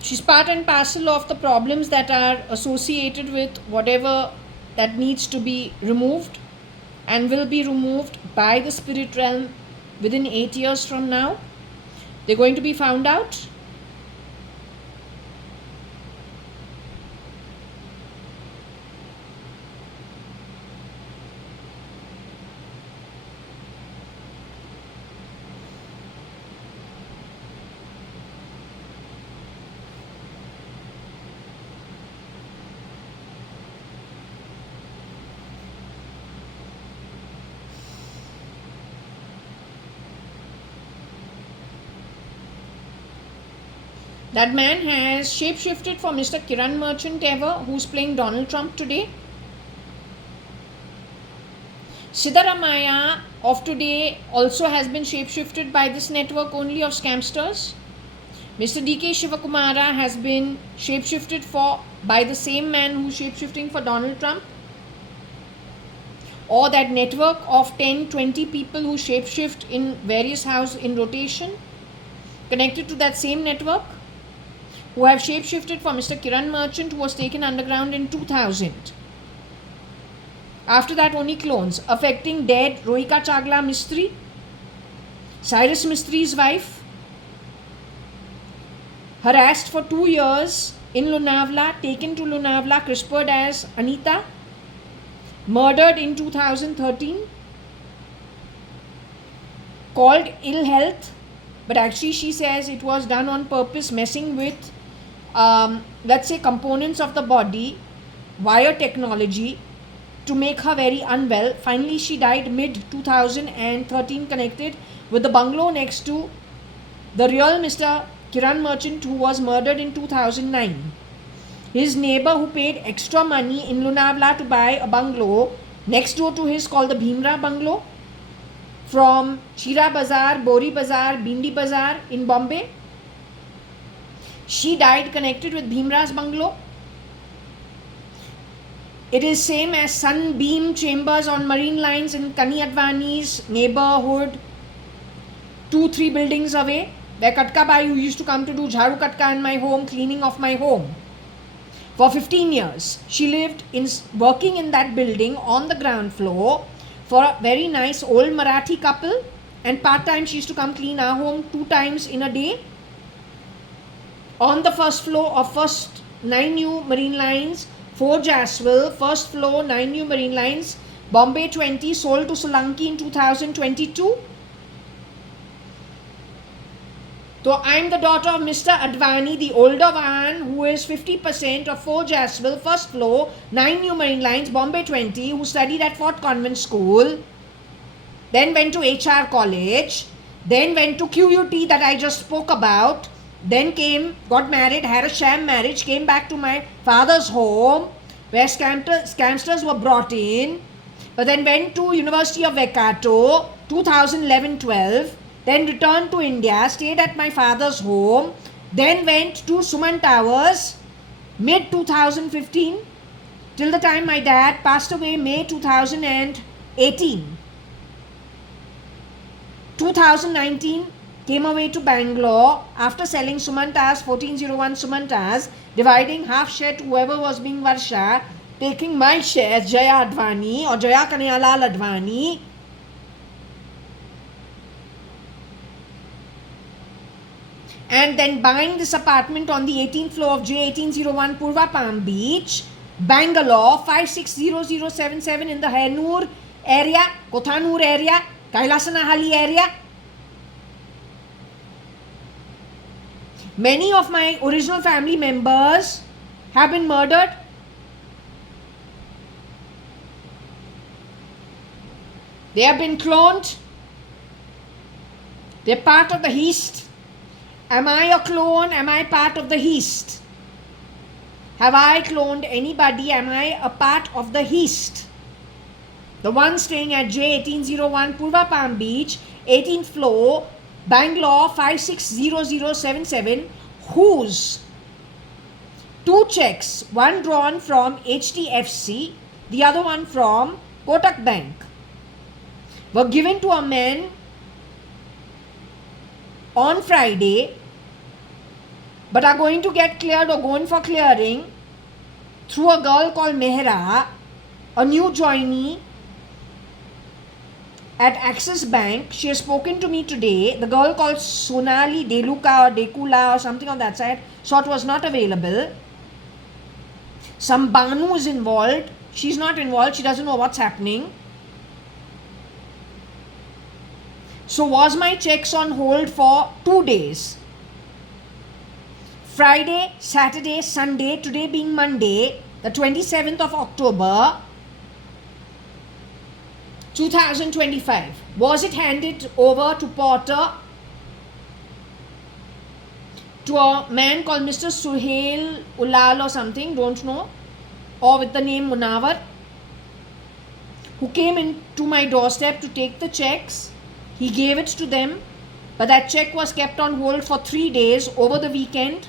She's part and parcel of the problems that are associated with whatever that needs to be removed and will be removed by the spirit realm within 8 years from now. They're going to be found out. That man has shapeshifted for Mr. Kiran Merchant ever, who's playing Donald Trump today. Siddaramaiah of today also has been shapeshifted by this network only of scamsters. Mr. D.K. Shivakumara has been shapeshifted for by the same man who's shapeshifting for Donald Trump. Or that network of 10-20 people who shapeshift in various houses in rotation, connected to that same network, who have shapeshifted for Mr. Kiran Merchant, who was taken underground in 2000. After that, only clones, affecting dead Rohika Chagla Mistry, Cyrus Mistry's wife, harassed for 2 years in Lonavala, taken to Lonavala, CRISPR'd as Anita, murdered in 2013, called ill health, but actually she says it was done on purpose, messing with let's say components of the body, wire technology, to make her very unwell. Finally she died mid 2013, connected with the bungalow next to the real Mr. Kiran Merchant, who was murdered in 2009. His neighbor who paid extra money in Lonavala to buy a bungalow next door to his, called the Bhimra bungalow, from Chira Bazaar, Bori Bazaar, Bindi Bazaar in Bombay. She died connected with Bhimra's bungalow. It is same as Sunbeam Chambers on Marine Lines in JAYA.ADVANI's neighborhood, 2-3 buildings away, where Katka Bai, who used to come to do Jharu Katka in my home, cleaning of my home. For 15 years, she lived working in that building on the ground floor for a very nice old Marathi couple, and part-time she used to come clean our home 2 times in a day. On the first floor of first 9 new Marine Lines, 4 Jaswell, first floor 9 new Marine Lines, Bombay 20, sold to Solanki in 2022. So I am the daughter of Mr. Advani, the older one, who is 50% of 4 Jaswell, first floor, 9 new Marine Lines, Bombay 20, who studied at Fort Convent School, then went to HR College, then went to QUT that I just spoke about, then came, got married, had a sham marriage, came back to my father's home where scamsters were brought in, but then went to University of Waikato 2011-12, then returned to India, stayed at my father's home, then went to Suman Towers mid 2015 till the time my dad passed away May 2018. 2019 came away to Bangalore after selling Sumantas, 1401 Sumantas, dividing half share to whoever was being Varsha, taking my shares, JAYA.ADVANI or Jaya Kanayalal Advani. and then buying this apartment on the 18th floor of J1801 Purva Palm Beach, Bangalore 560077 in the Hennur area, Kothanur area, Kailasanahalli area. Many of my original family members have been murdered. They have been cloned. They're part of the East. Am I a clone? Am I part of the East? Have I cloned anybody? Am I a part of the East? The one staying at J1801 Purva Palm Beach, 18th floor, Bangalore 560077, whose 2 checks, one drawn from HDFC, the other one from Kotak Bank, were given to a man on Friday, but are going to get cleared or going for clearing through a girl called Mehra, a new joinee at Axis Bank. She has spoken to me today. The girl called Sonali Deluka or Dekula or something of that sort was not available. Some Banu is involved. She's not involved. She doesn't know what's happening. So was my checks on hold for 2 days. Friday, Saturday, Sunday, today being Monday, the 27th of October, 2025. Was it handed over to Porter, to a man called Mr. Suhail Ulal or something, don't know, or with the name Munawar, who came into my doorstep to take the checks. He gave it to them, but that check was kept on hold for 3 days over the weekend.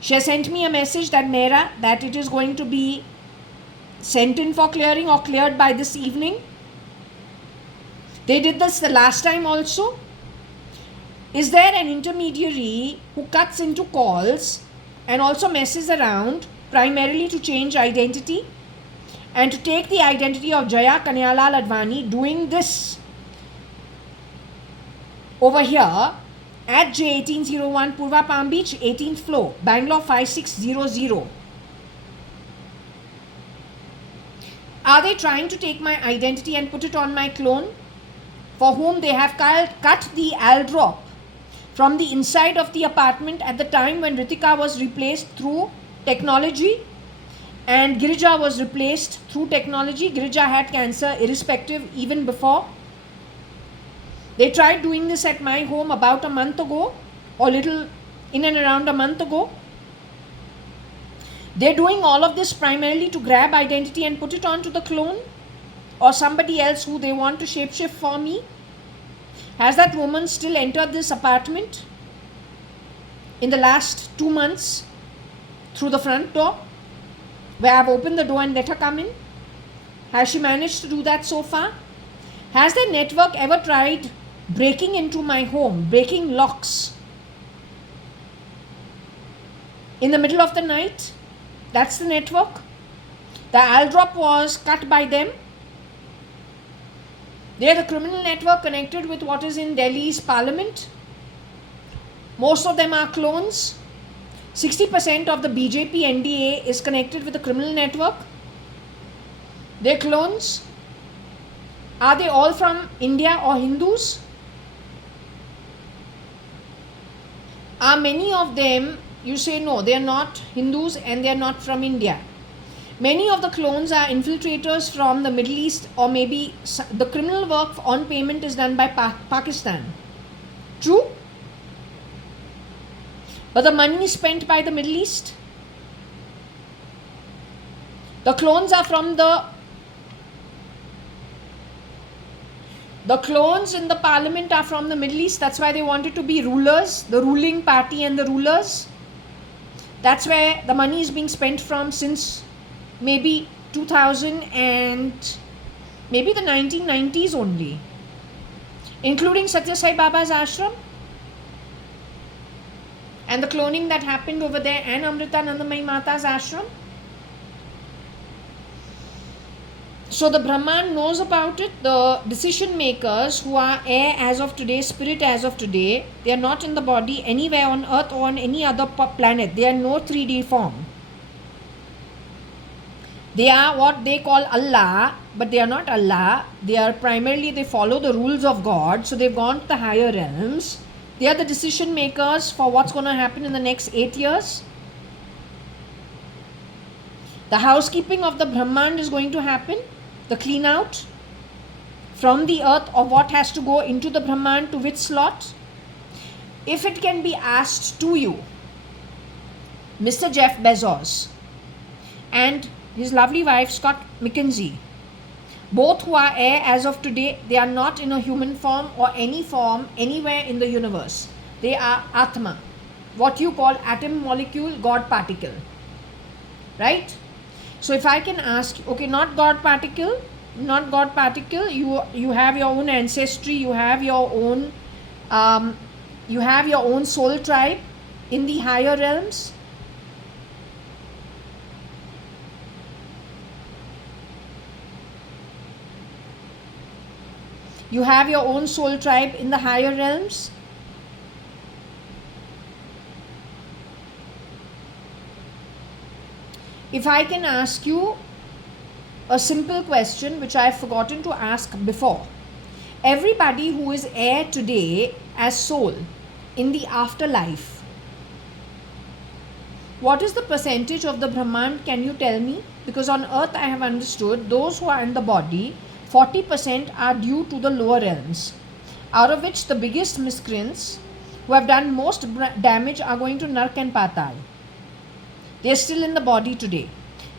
She has sent me a message that Mehra, that it is going to be sent in for clearing or cleared by this evening. They did this the last time also. Is there an intermediary who cuts into calls and also messes around, primarily to change identity and to take the identity of JAYA.ADVANI doing this over here at J1801 Purva Palm Beach, 18th floor, Bangalore 5600? Are they trying to take my identity and put it on my clone, for whom they have cut the Al drop from the inside of the apartment at the time when Ritika was replaced through technology and Girija was replaced through technology? Girija had cancer irrespective even before. They tried doing this at my home about a month ago, or little in and around a month ago. They're doing all of this primarily to grab identity and put it onto the clone or somebody else who they want to shapeshift for me. Has that woman still entered this apartment in the last 2 months through the front door, where I've opened the door and let her come in? Has she managed to do that so far? Has the network ever tried breaking into my home, breaking locks in the middle of the night? That's the network. The Al drop was cut by them. They are the criminal network connected with what is in Delhi's parliament. Most of them are clones. 60% of the BJP NDA is connected with the criminal network. They're clones. Are they all from India or Hindus? Are many of them, you say no, they are not Hindus and they are not from India. Many of the clones are infiltrators from the Middle East, or maybe the criminal work on payment is done by Pakistan. True? But the money is spent by the Middle East. The clones are from the clones in the parliament are from the Middle East. That's why they wanted to be rulers, the ruling party and the rulers. That's where the money is being spent from since maybe 2000 and maybe the 1990s only, including Satya Sai Baba's ashram and the cloning that happened over there, and Amritanandamayi Mata's ashram. So the Brahman knows about it. The decision makers who are air as of today, spirit as of today, they are not in the body anywhere on earth or on any other planet. They are no 3D form. They are what they call Allah, but they are not Allah. They are primarily, they follow the rules of God. So they've gone to the higher realms. They are the decision makers for what's going to happen in the next 8 years. The housekeeping of the Brahman is going to happen. The clean out from the earth of what has to go into the Brahman to which slot. If it can be asked to you, Mr. Jeff Bezos and his lovely wife Scott Mcanzie, both who are air as of today, they are not in a human form or any form anywhere in the universe. They are Atma, what you call atom, molecule, God particle, right? So if I can ask, okay, not God particle, you have your own ancestry, you have your own soul tribe in the higher realms. You have your own soul tribe in the higher realms. If I can ask you a simple question which I have forgotten to ask before. Everybody who is air today as soul in the afterlife, what is the percentage of the Brahman? Can you tell me? Because on earth I have understood those who are in the body, 40% are due to the lower realms, out of which the biggest miscreants who have done most damage are going to Nark and Patal. They are still in the body today.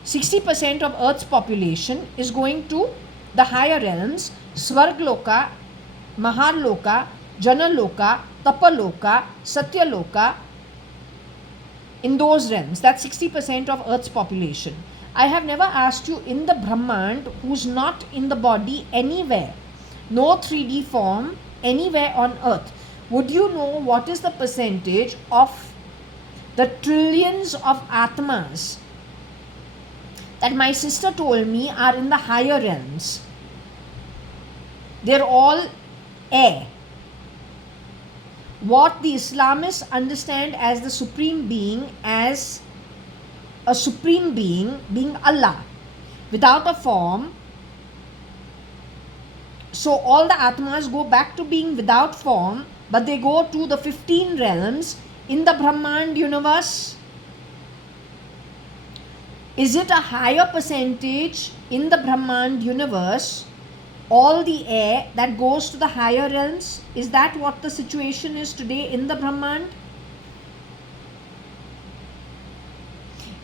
60% of Earth's population is going to the higher realms, Svargloka, Maharloka, Janaloka, Tapaloka, Satyaloka, in those realms. That's 60% of Earth's population. I have never asked you in the Brahman who's not in the body anywhere, no 3D form anywhere on earth. Would you know what is the percentage of the trillions of Atmas that my sister told me are in the higher realms? They're all air. What the Islamists understand as the Supreme Being, as a Supreme Being, being Allah, without a form. So all the Atmas go back to being without form, but they go to the 15 realms in the Brahmand universe. Is it a higher percentage in the Brahmand universe, all the air that goes to the higher realms? Is that what the situation is today in the Brahmand?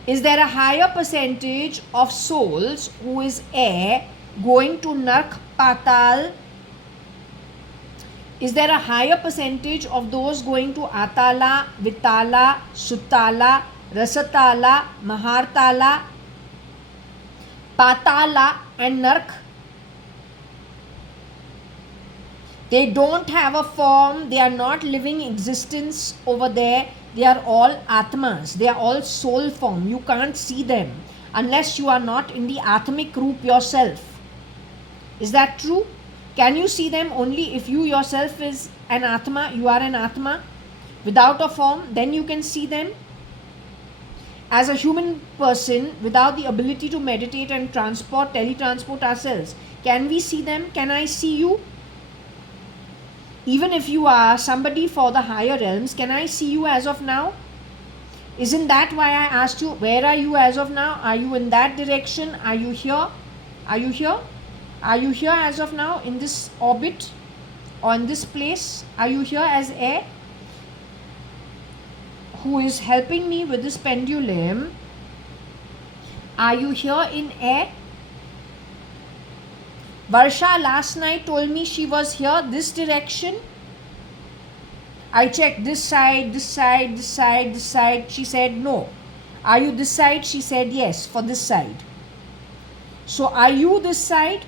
Is there a higher percentage of souls who is air going to Nark, Patal? Is there a higher percentage of those going to Atala, Vitala, Sutala, Rasatala, Mahartala, Patala and Nark? They don't have a form, they are not living existence over there. They are all Atmas, they are all soul form. You can't see them unless you are not in the Atmic group yourself. Is that true? Can you see them only if you yourself is an Atma, you are an Atma without a form, then you can see them? As a human person without the ability to meditate and teletransport ourselves, can we see them? Can I see you? Even if you are somebody for the higher realms, can I see you as of now? Isn't that why I asked you, where are you as of now? Are you in that direction? Are you here? Are you here? Are you here as of now in this orbit or in this place? Are you here as air? Who is helping me with this pendulum? Are you here in air? Varsha last night told me she was here, this direction. I checked this side, this side, this side, this side. She said no. Are you this side? She said yes, for this side. So are you this side?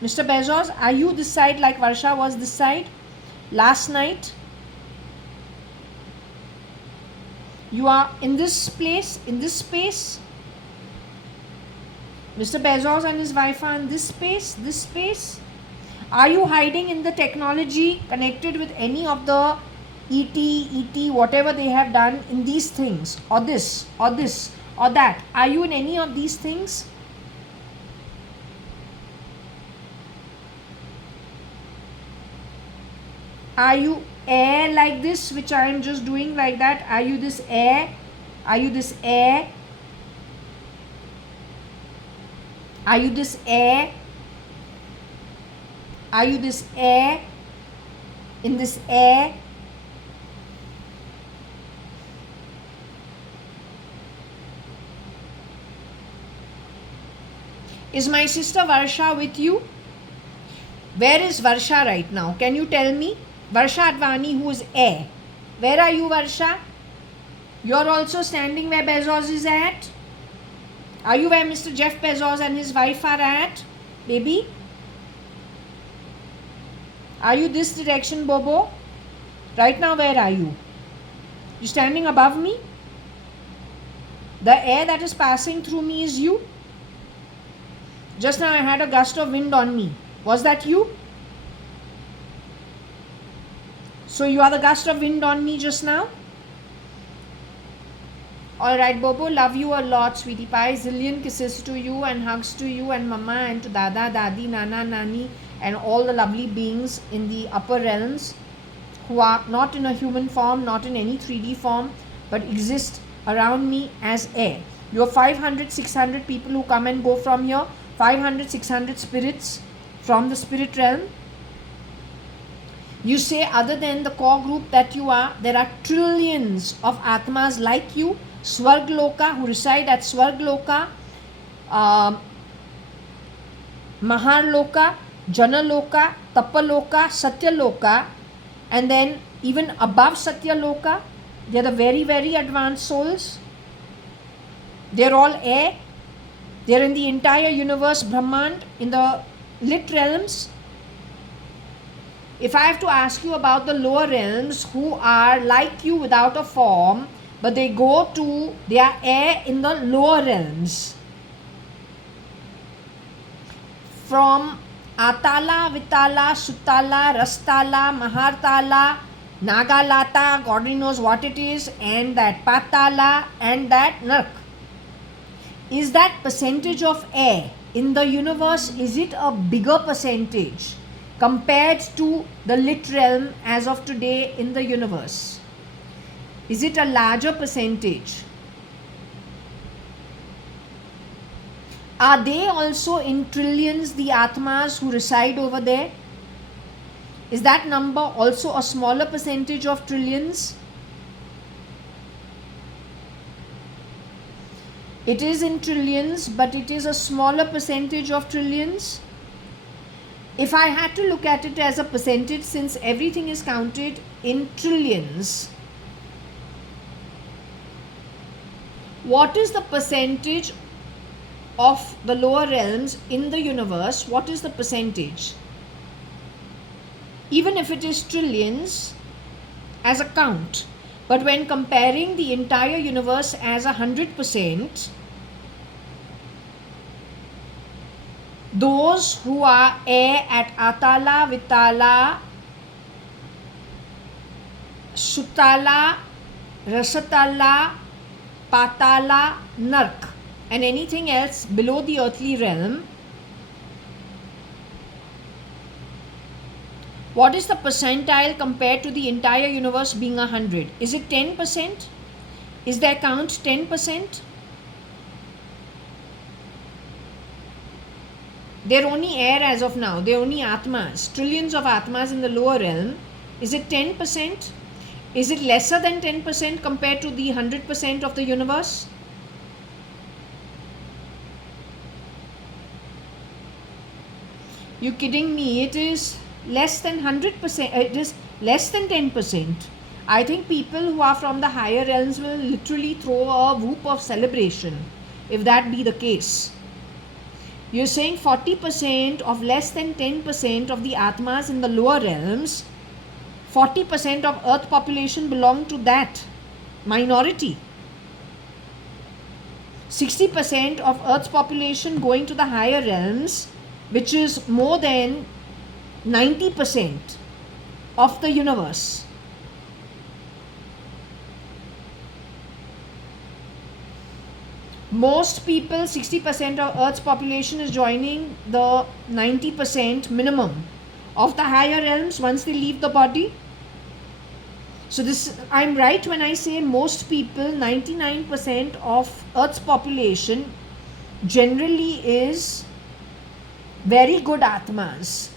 Mr. Bezos, are you this side like Varsha was this side last night? You are in this place, in this space. Mr. Bezos and his wife are in this space, this space. Are you hiding in the technology connected with any of the ET, whatever they have done in these things, or this, or this, or that? Are you in any of these things? Are you air like this, which I am just doing like that? Are you this air? Are you this air? Are you this air? Are you this air? In this air? Is my sister Varsha with you? Where is Varsha right now? Can you tell me? Varsha.ADVANI, who is air. Where are you, Varsha? You're also standing where Bezos is at? Are you where Mr. Jeff Bezos and his wife are at, baby? Are you this direction, Bobo? Right now, where are you? You standing above me? The air that is passing through me is you? Just now I had a gust of wind on me. Was that you? So you are the gust of wind on me just now? Alright, Bobo, love you a lot, sweetie pie. Zillion kisses to you and hugs to you and mama and to dada, dadi, nana, nani and all the lovely beings in the upper realms who are not in a human form, not in any 3D form, but exist around me as air. You have 500, 600 people who come and go from here, 500, 600 spirits from the spirit realm. You say other than the core group that you are, there are trillions of Atmas like you, Swargloka, who reside at Swargloka, Maharloka, Janaloka, Tapaloka, Satyaloka, and then even above Satyaloka, they are the very, very advanced souls. They are all air. They are in the entire universe, Brahmand, in the lit realms. If I have to ask you about the lower realms who are like you without a form, but they are air in the lower realms. From Atala, Vitala, Sutala, Rastala, Mahartala, Nagalata, God knows what it is, and that Patala and that Nark. Is that percentage of air in the universe, is it a bigger percentage compared to the lit realm as of today in the universe? Is it a larger percentage? Are they also in trillions, the Atmas who reside over there? Is that number also a smaller percentage of trillions? It is in trillions, but it is a smaller percentage of trillions. If I had to look at it as a percentage, since everything is counted in trillions, what is the percentage of the lower realms in the universe? What is the percentage? Even if it is trillions as a count, but when comparing the entire universe as 100%, those who are air at Atala, Vitala, Sutala, Rasatala, Patala, Nark, and anything else below the earthly realm, what is the percentile compared to the entire universe being 100? Is it 10%? Is their count 10%? They're only air as of now. They're only Atmas. Trillions of Atmas in the lower realm. Is it 10%? Is it lesser than 10% compared to the 100% of the universe? You kidding me? It is less than 100%. It is less than 10%. I think people who are from the higher realms will literally throw a whoop of celebration if that be the case. You're saying 40% of less than 10% of the Atmas in the lower realms, 40% of earth population belong to that minority. 60% of Earth's population going to the higher realms, which is more than 90% of the universe. Most people, 60% of Earth's population is joining the 90% minimum of the higher realms once they leave the body. So this, I'm right when I say most people, 99% of Earth's population generally is very good Atmas.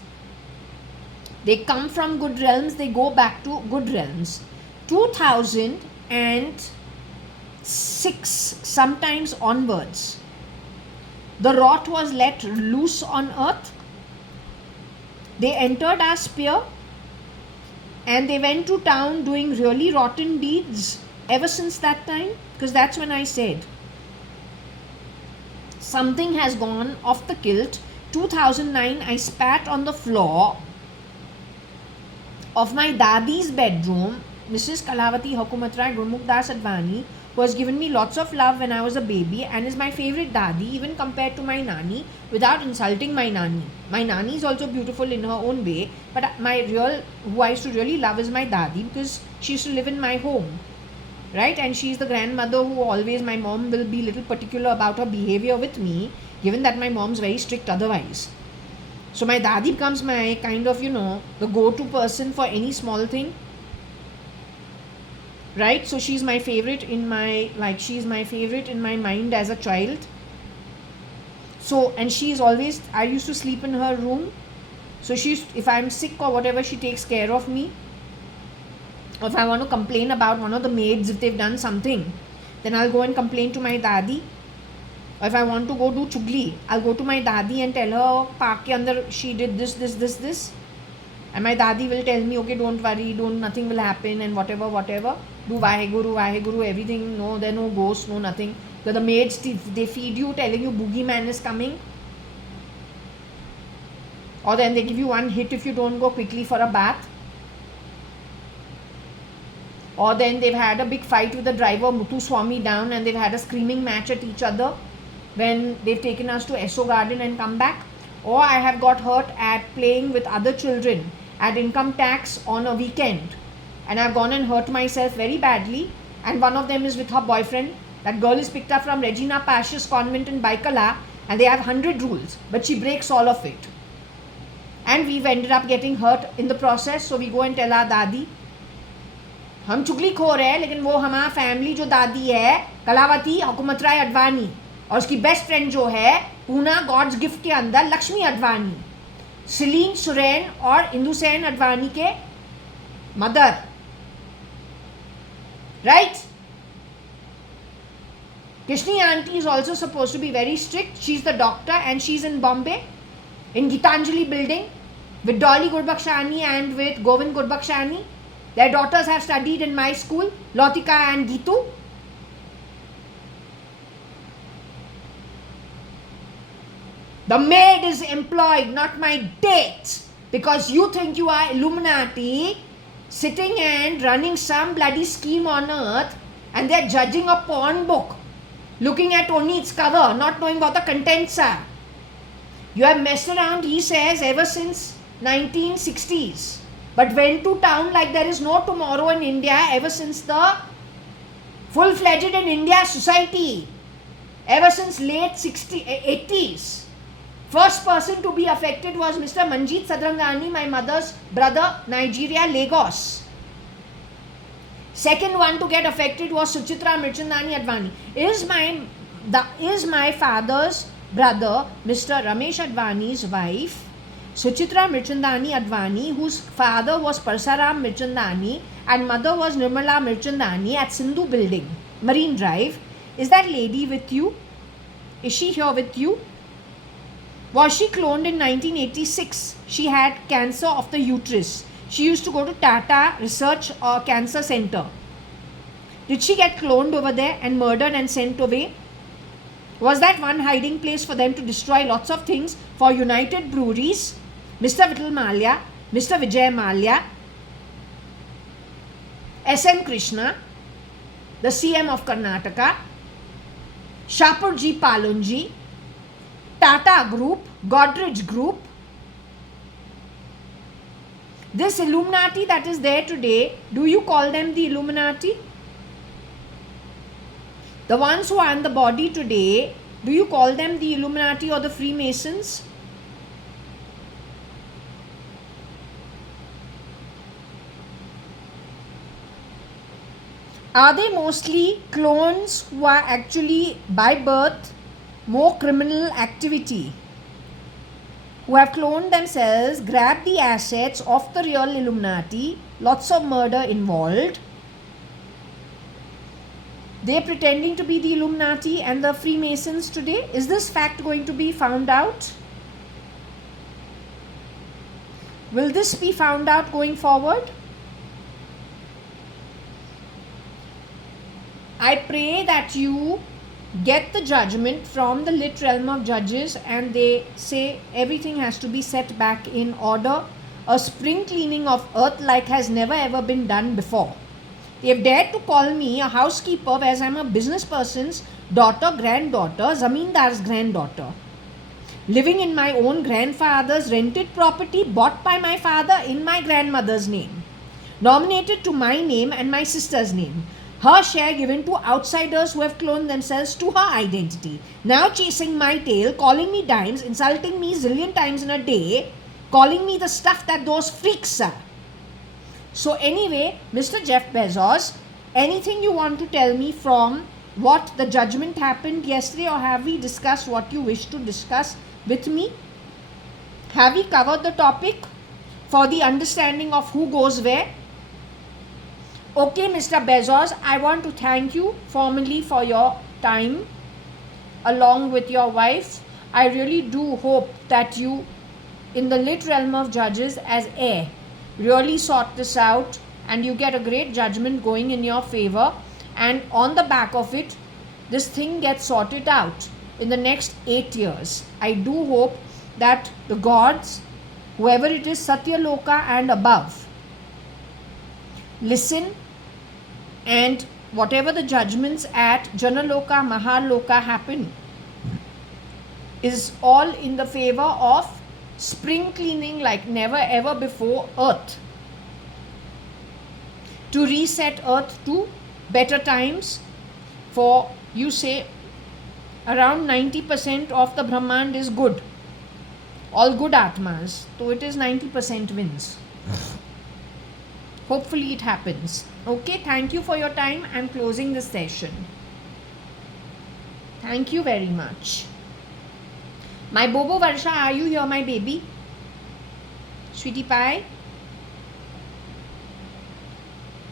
They come from good realms, they go back to good realms. 2006, sometimes onwards, the rot was let loose on Earth. They entered our sphere and they went to town doing really rotten deeds ever since that time, because that's when I said something has gone off the kilt. 2009, I spat on the floor of my Dadi's bedroom, Mrs. Kalavati Hukumatrai Gurmukh-Das-ADVANI, who has given me lots of love when I was a baby and is my favorite Dadi, even compared to my Nani, without insulting my Nani. My Nani is also beautiful in her own way, but who I used to really love is my Dadi, because she used to live in my home, right? And she's the grandmother who always, my mom will be little particular about her behavior with me, given that my mom's very strict otherwise. So my Dadi becomes my kind of, the go-to person for any small thing. Right? So she's my favorite in my mind as a child. So, and she's always, I used to sleep in her room. So if I'm sick or whatever, she takes care of me. Or if I want to complain about one of the maids, if they've done something, then I'll go and complain to my Dadi. Or if I want to go do chugli, I'll go to my Dadi and tell her, Paak ke andar she did this. And my Dadi will tell me, okay, don't worry, nothing will happen and whatever. Do Vaheguru, everything. No, there are no ghosts, no nothing. The maids, they feed you, telling you boogeyman is coming. Or then they give you one hit if you don't go quickly for a bath. Or then they've had a big fight with the driver, Muthu Swami, down, and they've had a screaming match at each other when they've taken us to Esso Garden and come back. Or I have got hurt at playing with other children at income tax on a weekend, and I've gone and hurt myself very badly, and one of them is with her boyfriend. That girl is picked up from Regina Pasch's convent in Baikala, and they have 100 rules, but she breaks all of it. And we've ended up getting hurt in the process, so we go and tell our Dadi, हम चुगली खोर है, लेकिन वो हमारा family जो दादी है कलावती हुकुमतराय अडवाणी, और उसकी बेस्ट फ्रेंड जो है पूना गॉड्स गिफ्ट के अंदर लक्ष्मी अडवाणी, सिलीन सुरैन और इंदुसैन अडवाणी के mother, right? Kishni auntie is also supposed to be very strict. She's the doctor and she's in Bombay, in Gitanjali building, with Dolly Gurbakshani and with Govind Gurbakshani. Their daughters have studied in my school, Lautika and Geetu. The maid is employed, not my date, because you think you are Illuminati, sitting and running some bloody scheme on earth, and they're judging a porn book, looking at only its cover, not knowing what the contents are. You have messed around, he says, ever since 1960s, but went to town like there is no tomorrow in India ever since the full-fledged in India society, ever since late 80s. First person to be affected was Mr. Manjeet Sadrangani, my mother's brother, Nigeria, Lagos. Second one to get affected was Suchitra Mirchandani Advani. Is my father's brother, Mr. Ramesh Advani's wife, Suchitra Mirchandani Advani, whose father was Parsaram Mirchandani and mother was Nirmala Mirchandani at Sindhu Building, Marine Drive. Is that lady with you? Is she here with you? Was she cloned in 1986? She had cancer of the uterus. She used to go to Tata Research Cancer Center. Did she get cloned over there and murdered and sent away? Was that one hiding place for them to destroy lots of things for United Breweries, Mr. Vittal Mallya, Mr. Vijay Mallya, S.M. Krishna, the CM of Karnataka? Shapoorji Pallonji, Tata Group, Godrej Group. This Illuminati that is there today, do you call them the Illuminati? The ones who are in the body today, do you call them the Illuminati or the Freemasons? Are they mostly clones who are actually by birth more criminal activity, who have cloned themselves, grabbed the assets of the real Illuminati, lots of murder involved? They're pretending to be the Illuminati and the Freemasons today. Is this fact going to be found out? Will this be found out going forward? I pray that you get the judgment from the lit realm of judges and they say everything has to be set back in order. A spring cleaning of earth like has never ever been done before. They have dared to call me a housekeeper, whereas I am a business person's daughter, granddaughter, zamindar's granddaughter. Living in my own grandfather's rented property, bought by my father in my grandmother's name. Nominated to my name and my sister's name. Her share given to outsiders who have cloned themselves to her identity. Now chasing my tail, calling me dimes, insulting me zillion times in a day, calling me the stuff that those freaks are. So anyway, Mr. Jeff Bezos, anything you want to tell me from what the judgment happened yesterday, or have we discussed what you wish to discuss with me? Have we covered the topic for the understanding of who goes where? Okay, Mr. Bezos, I want to thank you formally for your time along with your wife. I really do hope that you, in the lit realm of judges as heir, really sort this out and you get a great judgment going in your favor, and on the back of it, this thing gets sorted out in the next 8 years. I do hope that the gods, whoever it is, Satyaloka and above, listen, and whatever the judgments at Janaloka, Mahaloka happen is all in the favor of spring cleaning like never ever before earth, to reset earth to better times. For you say around 90% of the Brahmand is good, all good Atmas, so it is 90% wins. Hopefully it happens. Okay, thank you for your time. I'm closing this session. Thank you very much. My Bobo Varsha, are you here, my baby? Sweetie pie?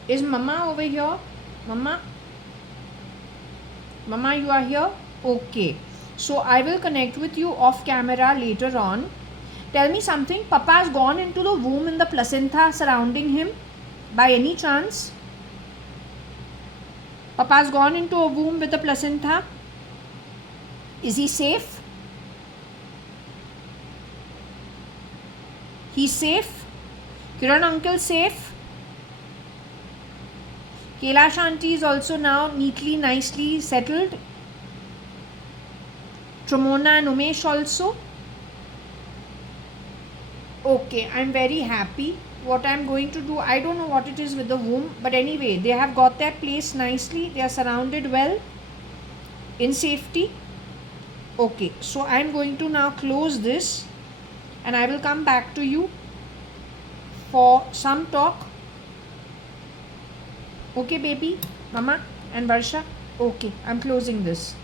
Is Mama over here? Mama? Mama, you are here? Okay. So I will connect with you off camera later on. Tell me something. Papa has gone into the womb in the placenta surrounding him by any chance? Papa has gone into a womb with a placenta. Is he safe? He's safe? Kiran uncle safe? Kailash auntie is also now neatly, nicely settled. Tramona and Umesh also. Okay, I'm very happy. What I'm going to do, I don't know what it is with the womb, but anyway, they have got their place nicely. They are surrounded well, in safety. Okay, so I'm going to now close this and I will come back to you for some talk. Okay, baby, Mama and Varsha. Okay, I'm closing this.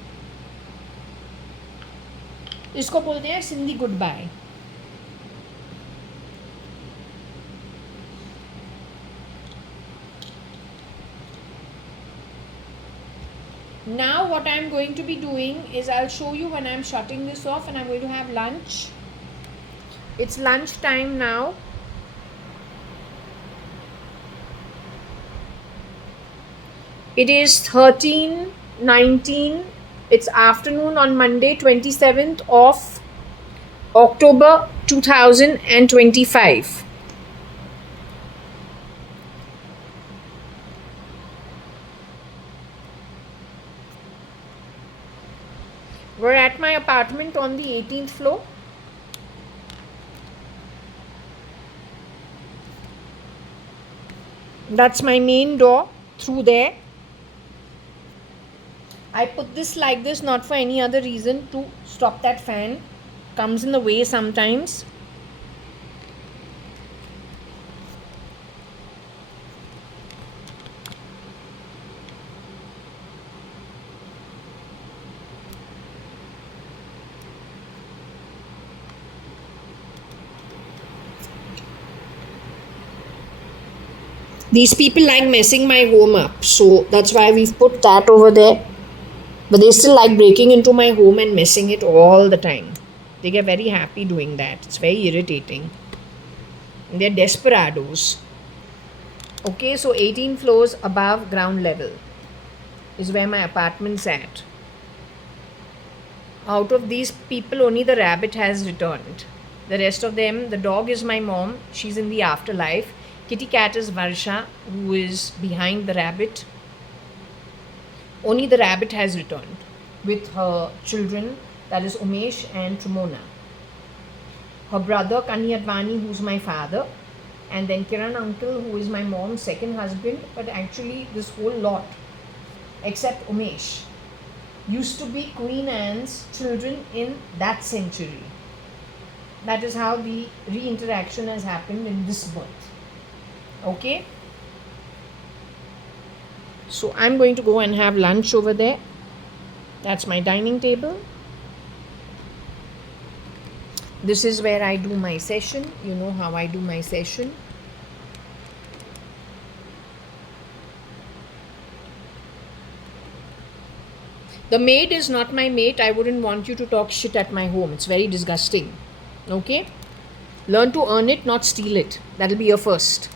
इसको बोलते हैं Sindhi goodbye. Now what I'm going to be doing is I'll show you when I'm shutting this off, and I'm going to have lunch. It's lunch time now. It is 13:19. It's afternoon on Monday, 27th of October 2025. We're at my apartment on the 18th floor. That's my main door through there. I put this like this not for any other reason, to stop that fan. Comes in the way sometimes. These people like messing my home up, so that's why we've put that over there. But they still like breaking into my home and messing it all the time. They get very happy doing that. It's very irritating. And they're desperados. Okay, so 18 floors above ground level is where my apartment's at. Out of these people, only the rabbit has returned. The rest of them, the dog is my mom. She's in the afterlife. Kitty cat is Varsha, who is behind the rabbit. Only the rabbit has returned with her children, that is Umesh and Trimona. Her brother JAYA.ADVANI, who's my father, and then Kiran uncle, who is my mom's second husband. But actually this whole lot, except Umesh, used to be Queen Anne's children in that century. That is how the re-interaction has happened in this birth. Okay, so I'm going to go and have lunch over there. That's my dining table. This is where I do my session. You know how I do my session. The maid is not my mate. I wouldn't want you to talk shit at my home. It's very disgusting. Okay, learn to earn it, not steal it. That'll be your first.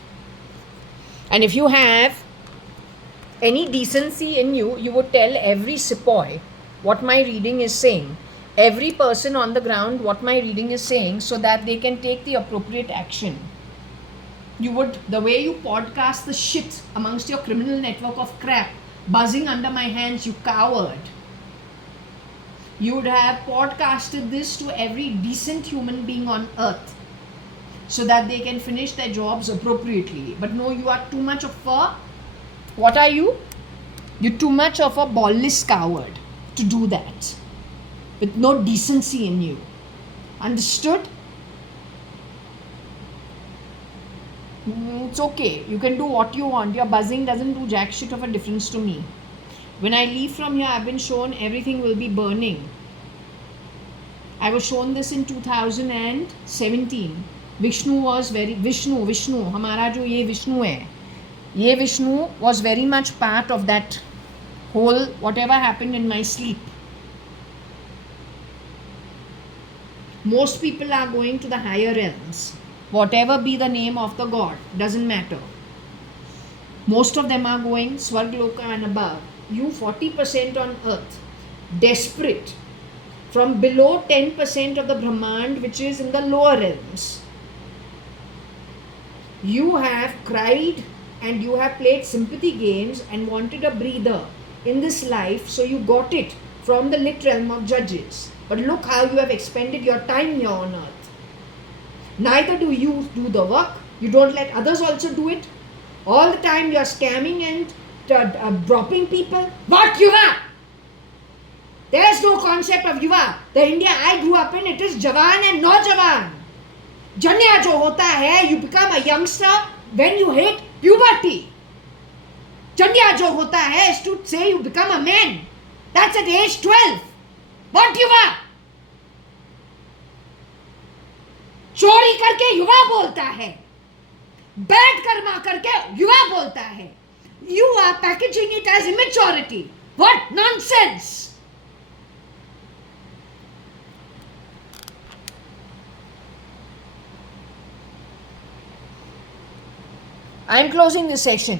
And if you have any decency in you, you would tell every sepoy what my reading is saying, every person on the ground what my reading is saying, so that they can take the appropriate action. You would, the way you podcast the shit amongst your criminal network of crap buzzing under my hands, you coward. You would have podcasted this to every decent human being on earth, so that they can finish their jobs appropriately. But no, you are too much of a, what are you? You're too much of a ballless coward to do that, with no decency in you. Understood? It's okay. You can do what you want. Your buzzing doesn't do jack shit of a difference to me. When I leave from here, I've been shown everything will be burning. I was shown this in 2017. Vishnu was very, Vishnu, हमारा जो ये Vishnu है, ये Vishnu was very much part of that whole whatever happened in my sleep. Most people are going to the higher realms. Whatever be the name of the god, doesn't matter. Most of them are going Swargloka and above. You 40% on earth, desperate, from below 10% of the Brahmand, which is in the lower realms. You have cried and you have played sympathy games and wanted a breather in this life, so you got it from the lit realm of judges. But look how you have expended your time here on earth. Neither do you do the work. You don't let others also do it. All the time you are scamming and dropping people. What yuva? There is no concept of yuva. The India I grew up in, it is jawan and naujawan. Janya jo hota hai, you become a youngster when you hit puberty. Janya jo hota hai is to say you become a man. That's at age 12. What yuva? चोरी करके युवा बोलता है, बैठ कर्मा करके युवा बोलता है. You are packaging it as immaturity. What nonsense! I am closing this session.